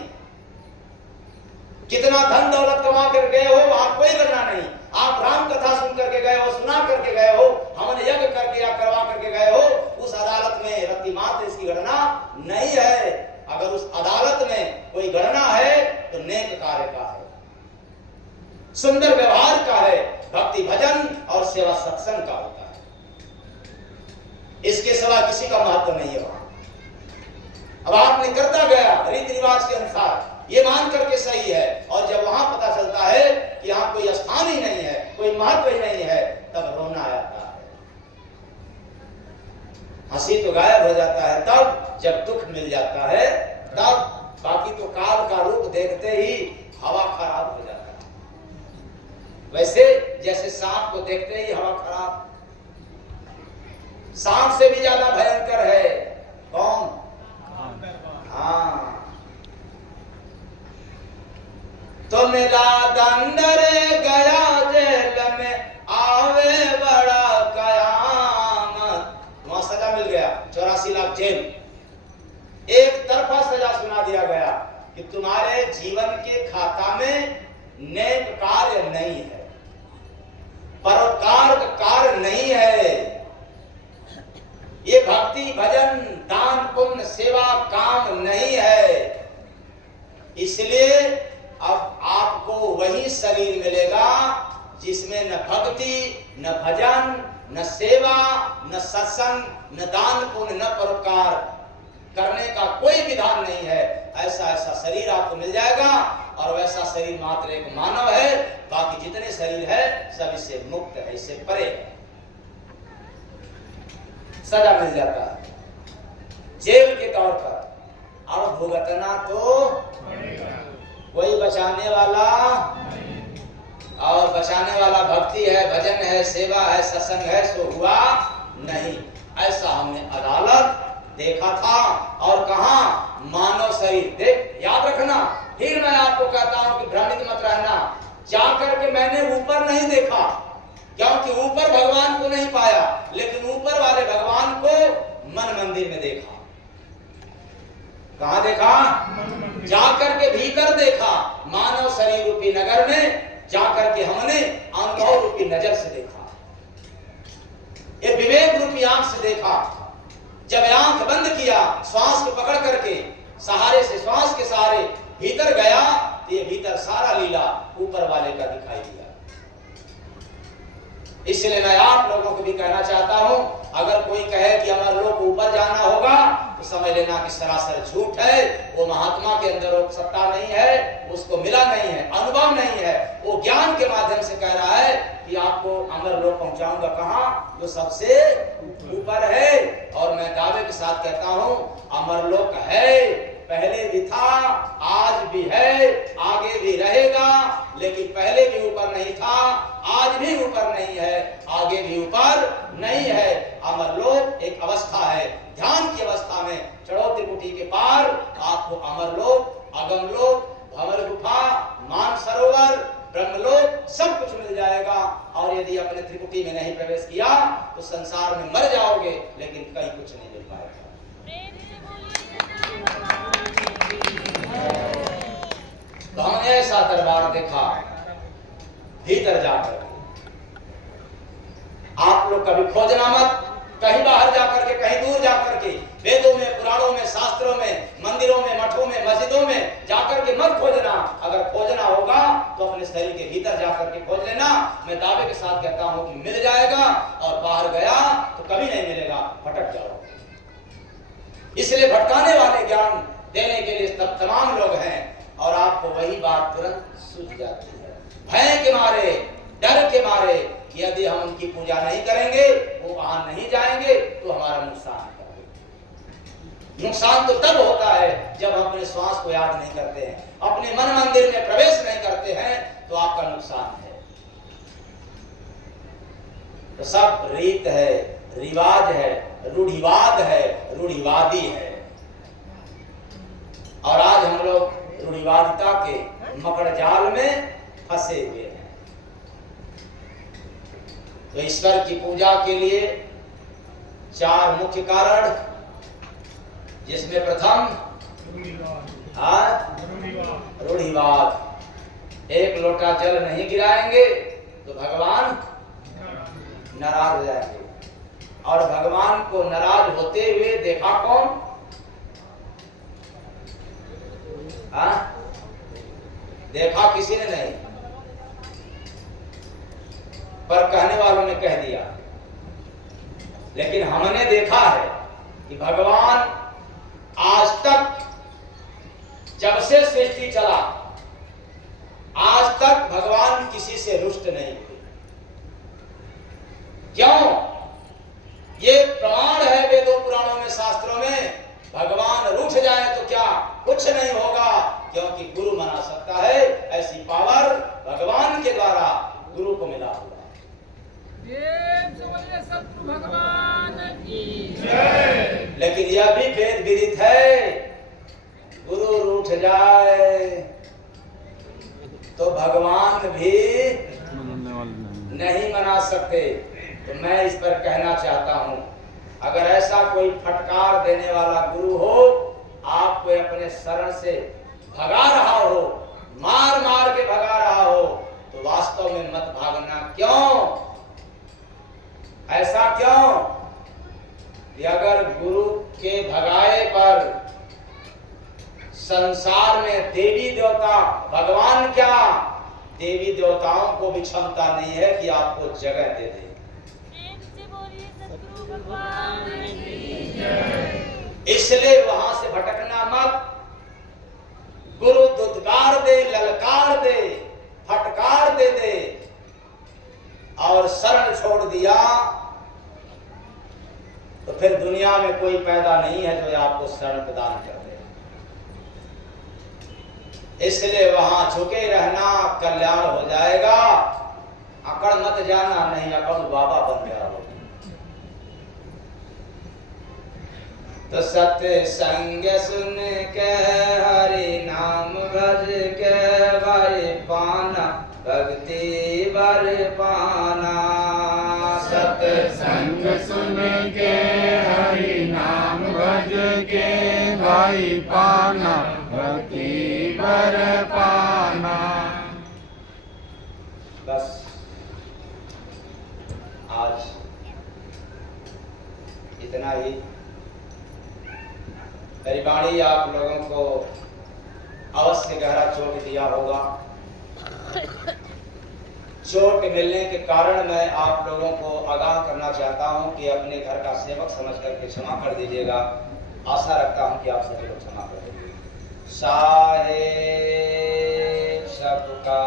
कितना धन दौलत कमा कर गए हो, वहां कोई गणना नहीं। आप राम कथा सुन करके गए हो, सुना करके गए हो, हमने यज्ञ करके या करवा करके गए हो, उस अदालत में रत्ती मात्र इसकी गणना नहीं है। अगर उस अदालत में कोई गणना है तो नेक कार्य का है, सुंदर व्यवहार का है, भक्ति भजन और सेवा सत्संग का होता है। इसके सिवा किसी का महत्व नहीं है वहां। अब आपने करता गया रीति रिवाज के अनुसार, ये मान करके सही है, और जब वहां पता चलता है कि यहाँ कोई स्थान ही नहीं है, कोई महत्व ही नहीं है, तब रोना आता है। हंसी तो गायब हो जाता है तब जब दुख मिल जाता है, तब। बाकी तो काल का रूप देखते ही हवा खराब हो जाता है। वैसे जैसे सांप को देखते ही हवा खराब, सांप से भी ज्यादा भयंकर है कौन? हाँ, तो मिला दंडर गया जेल में, आवे बड़ा कयामत। वहां सजा मिल गया, 84 लाख जेल। एक तरफा सजा सुना दिया गया कि तुम्हारे जीवन के खाता में नेक कार्य नहीं है, परोपकार का कार्य नहीं है, ये भक्ति भजन दान पुण्य सेवा काम नहीं है। इसलिए अब आपको वही शरीर मिलेगा जिसमें न भक्ति, न भजन, न सेवा, न सत्संग, न दान पुण्य, न परोपकार करने का कोई विधान नहीं है। ऐसा शरीर आपको मिल जाएगा, और वैसा शरीर मात्र एक मानव है। बाकी जितने शरीर है सब इससे मुक्त है, इससे परे है। सजा मिल जाता है जेल के तौर पर, अब भुगतना तो कोई बचाने वाला, और बचाने वाला भक्ति है, भजन है, सेवा है, सत्संग है, सो हुआ नहीं। ऐसा हमने अदालत देखा था। और कहा मानव शरीर देख, याद रखना, फिर मैं आपको कहता हूं कि भ्रमित मत रहना। जाकर के मैंने ऊपर नहीं देखा, क्योंकि ऊपर भगवान को नहीं पाया, लेकिन ऊपर वाले भगवान को मन मंदिर में देखा। कहां देखा? जाकर के भीतर देखा, मानव शरीर रूपी नगर में जाकर के हमने अनुभव रूपी नजर से देखा, ये विवेक रूपी आंख से देखा। जब आंख बंद किया, श्वास को पकड़ करके सहारे से, श्वास के सहारे भीतर गया, तो ये भीतर सारा लीला ऊपर वाले का दिखाई दिया। इसलिए मैं आप लोगों को भी कहना चाहता हूं, अगर कोई कहे कि अमरलोक ऊपर जाना होगा, तो समझ लेना कि सरासर झूठ है। वो महात्मा के अंदर वो सत्ता नहीं है, उसको मिला नहीं है, अनुभव नहीं है। वो ज्ञान के माध्यम से कह रहा है कि आपको अमरलोक पहुंचाऊंगा, कहां? जो सबसे ऊपर है। और मैं दावे के साथ कहता हूं, अमरलोक है, पहले भी था, आज भी है, आगे भी रहेगा। लेकिन पहले भी ऊपर नहीं था, आज भी ऊपर नहीं है, आगे भी ऊपर नहीं है। अमरलोक एक अवस्था है, ध्यान की अवस्था में चढ़ो त्रिकुटी के पार, आपको अमरलोक, अगमलोक, भंवर गुफा, मानसरोवर, ब्रह्मलोक सब कुछ मिल जाएगा। और यदि अपने त्रिकुटी में नहीं प्रवेश किया तो संसार में मर जाओगे, लेकिन कहीं कुछ नहीं मिल पाएगा। तो हमने ऐसा दरबार देखा भीतर जाकर। आप लोग कभी खोजना मत, कहीं बाहर जाकर के, कहीं दूर जाकर के, वेदों में, पुराणों में, शास्त्रों में, मंदिरों में, मठों में, मस्जिदों में जाकर के मत खोजना। अगर खोजना होगा तो अपने शरीर के भीतर जाकर के खोज लेना। मैं दावे के साथ कहता हूं कि मिल जाएगा, और बाहर गया तो कभी नहीं मिलेगा, भटक जाओ। इसलिए भटकाने वाले ज्ञान देने के लिए तमाम लोग हैं, और आपको वही बात तुरंत सूझ जाती है। भय के मारे, डर के मारे, यदि हम उनकी पूजा नहीं करेंगे, वो वहां नहीं जाएंगे, तो हमारा नुकसान है। नुकसान तो तब होता है जब हम अपने श्वास को याद नहीं करते हैं, अपने मन मंदिर में प्रवेश नहीं करते हैं, तो आपका नुकसान है। तो सब रीत है, रिवाज है, रूढ़िवाद है, रूढ़िवादी है। और आज हम लोग रूढ़िवादिता के मकड़ जाल में फंसे हुए हैं। तो ईश्वर की पूजा के लिए 4 मुख्य कारण, जिसमें प्रथम रूढ़िवाद। 1 लोटा जल नहीं गिराएंगे तो भगवान नाराज हो जाएंगे, और भगवान को नाराज होते हुए देखा कौन? देखा किसी ने नहीं, पर कहने वालों ने कह दिया। लेकिन हमने देखा है कि भगवान आज तक, जब से सृष्टि चला, आज तक भगवान किसी से रुष्ट नहीं हुए। क्यों? ये प्रमाण है वेदों पुराणों में, शास्त्रों में। भगवान रूठ जाए तो क्या कुछ नहीं होगा, क्योंकि गुरु मना सकता है। ऐसी पावर भगवान के द्वारा गुरु को मिला हुआ। भगवान की जय। लेकिन यह भी वेद विदित है, गुरु रूठ जाए तो भगवान भी नहीं मना सकते। तो मैं इस पर कहना चाहता हूं, अगर ऐसा कोई फटकार देने वाला गुरु हो, आपको अपने शरण से भगा रहा हो, मार मार के भगा रहा हो, तो वास्तव में मत भागना। क्यों? ऐसा क्यों कि अगर गुरु के भगाए पर संसार में देवी देवता, भगवान क्या, देवी देवताओं को भी क्षमता नहीं है कि आपको जगह दे दे। इसलिए वहां से भटकना मत। गुरु दुत्कार दे, ललकार दे, फटकार दे दे और शरण छोड़ दिया, तो फिर दुनिया में कोई पैदा नहीं है जो आपको शरण प्रदान कर दे। इसलिए वहां झुके रहना, कल्याण हो जाएगा। अकड़ मत जाना, नहीं अकड़ बाबा बन गया हो। तो सत्संग सुन के हरि नाम भज के भाई पाना, भक्ति बर पाना। सत्संग सुन के हरि नाम भज के भाई पाना, भक्ति बर पाना। बस आज इतना ही। मेरी वाणी आप लोगों को अवश्य गहरा चोट दिया होगा। चोट मिलने के कारण मैं आप लोगों को आगाह करना चाहता हूं कि अपने घर का सेवक समझ करके क्षमा कर दीजिएगा। आशा रखता हूं कि आप सभी लोग क्षमा कर देंगे। साहेब सबका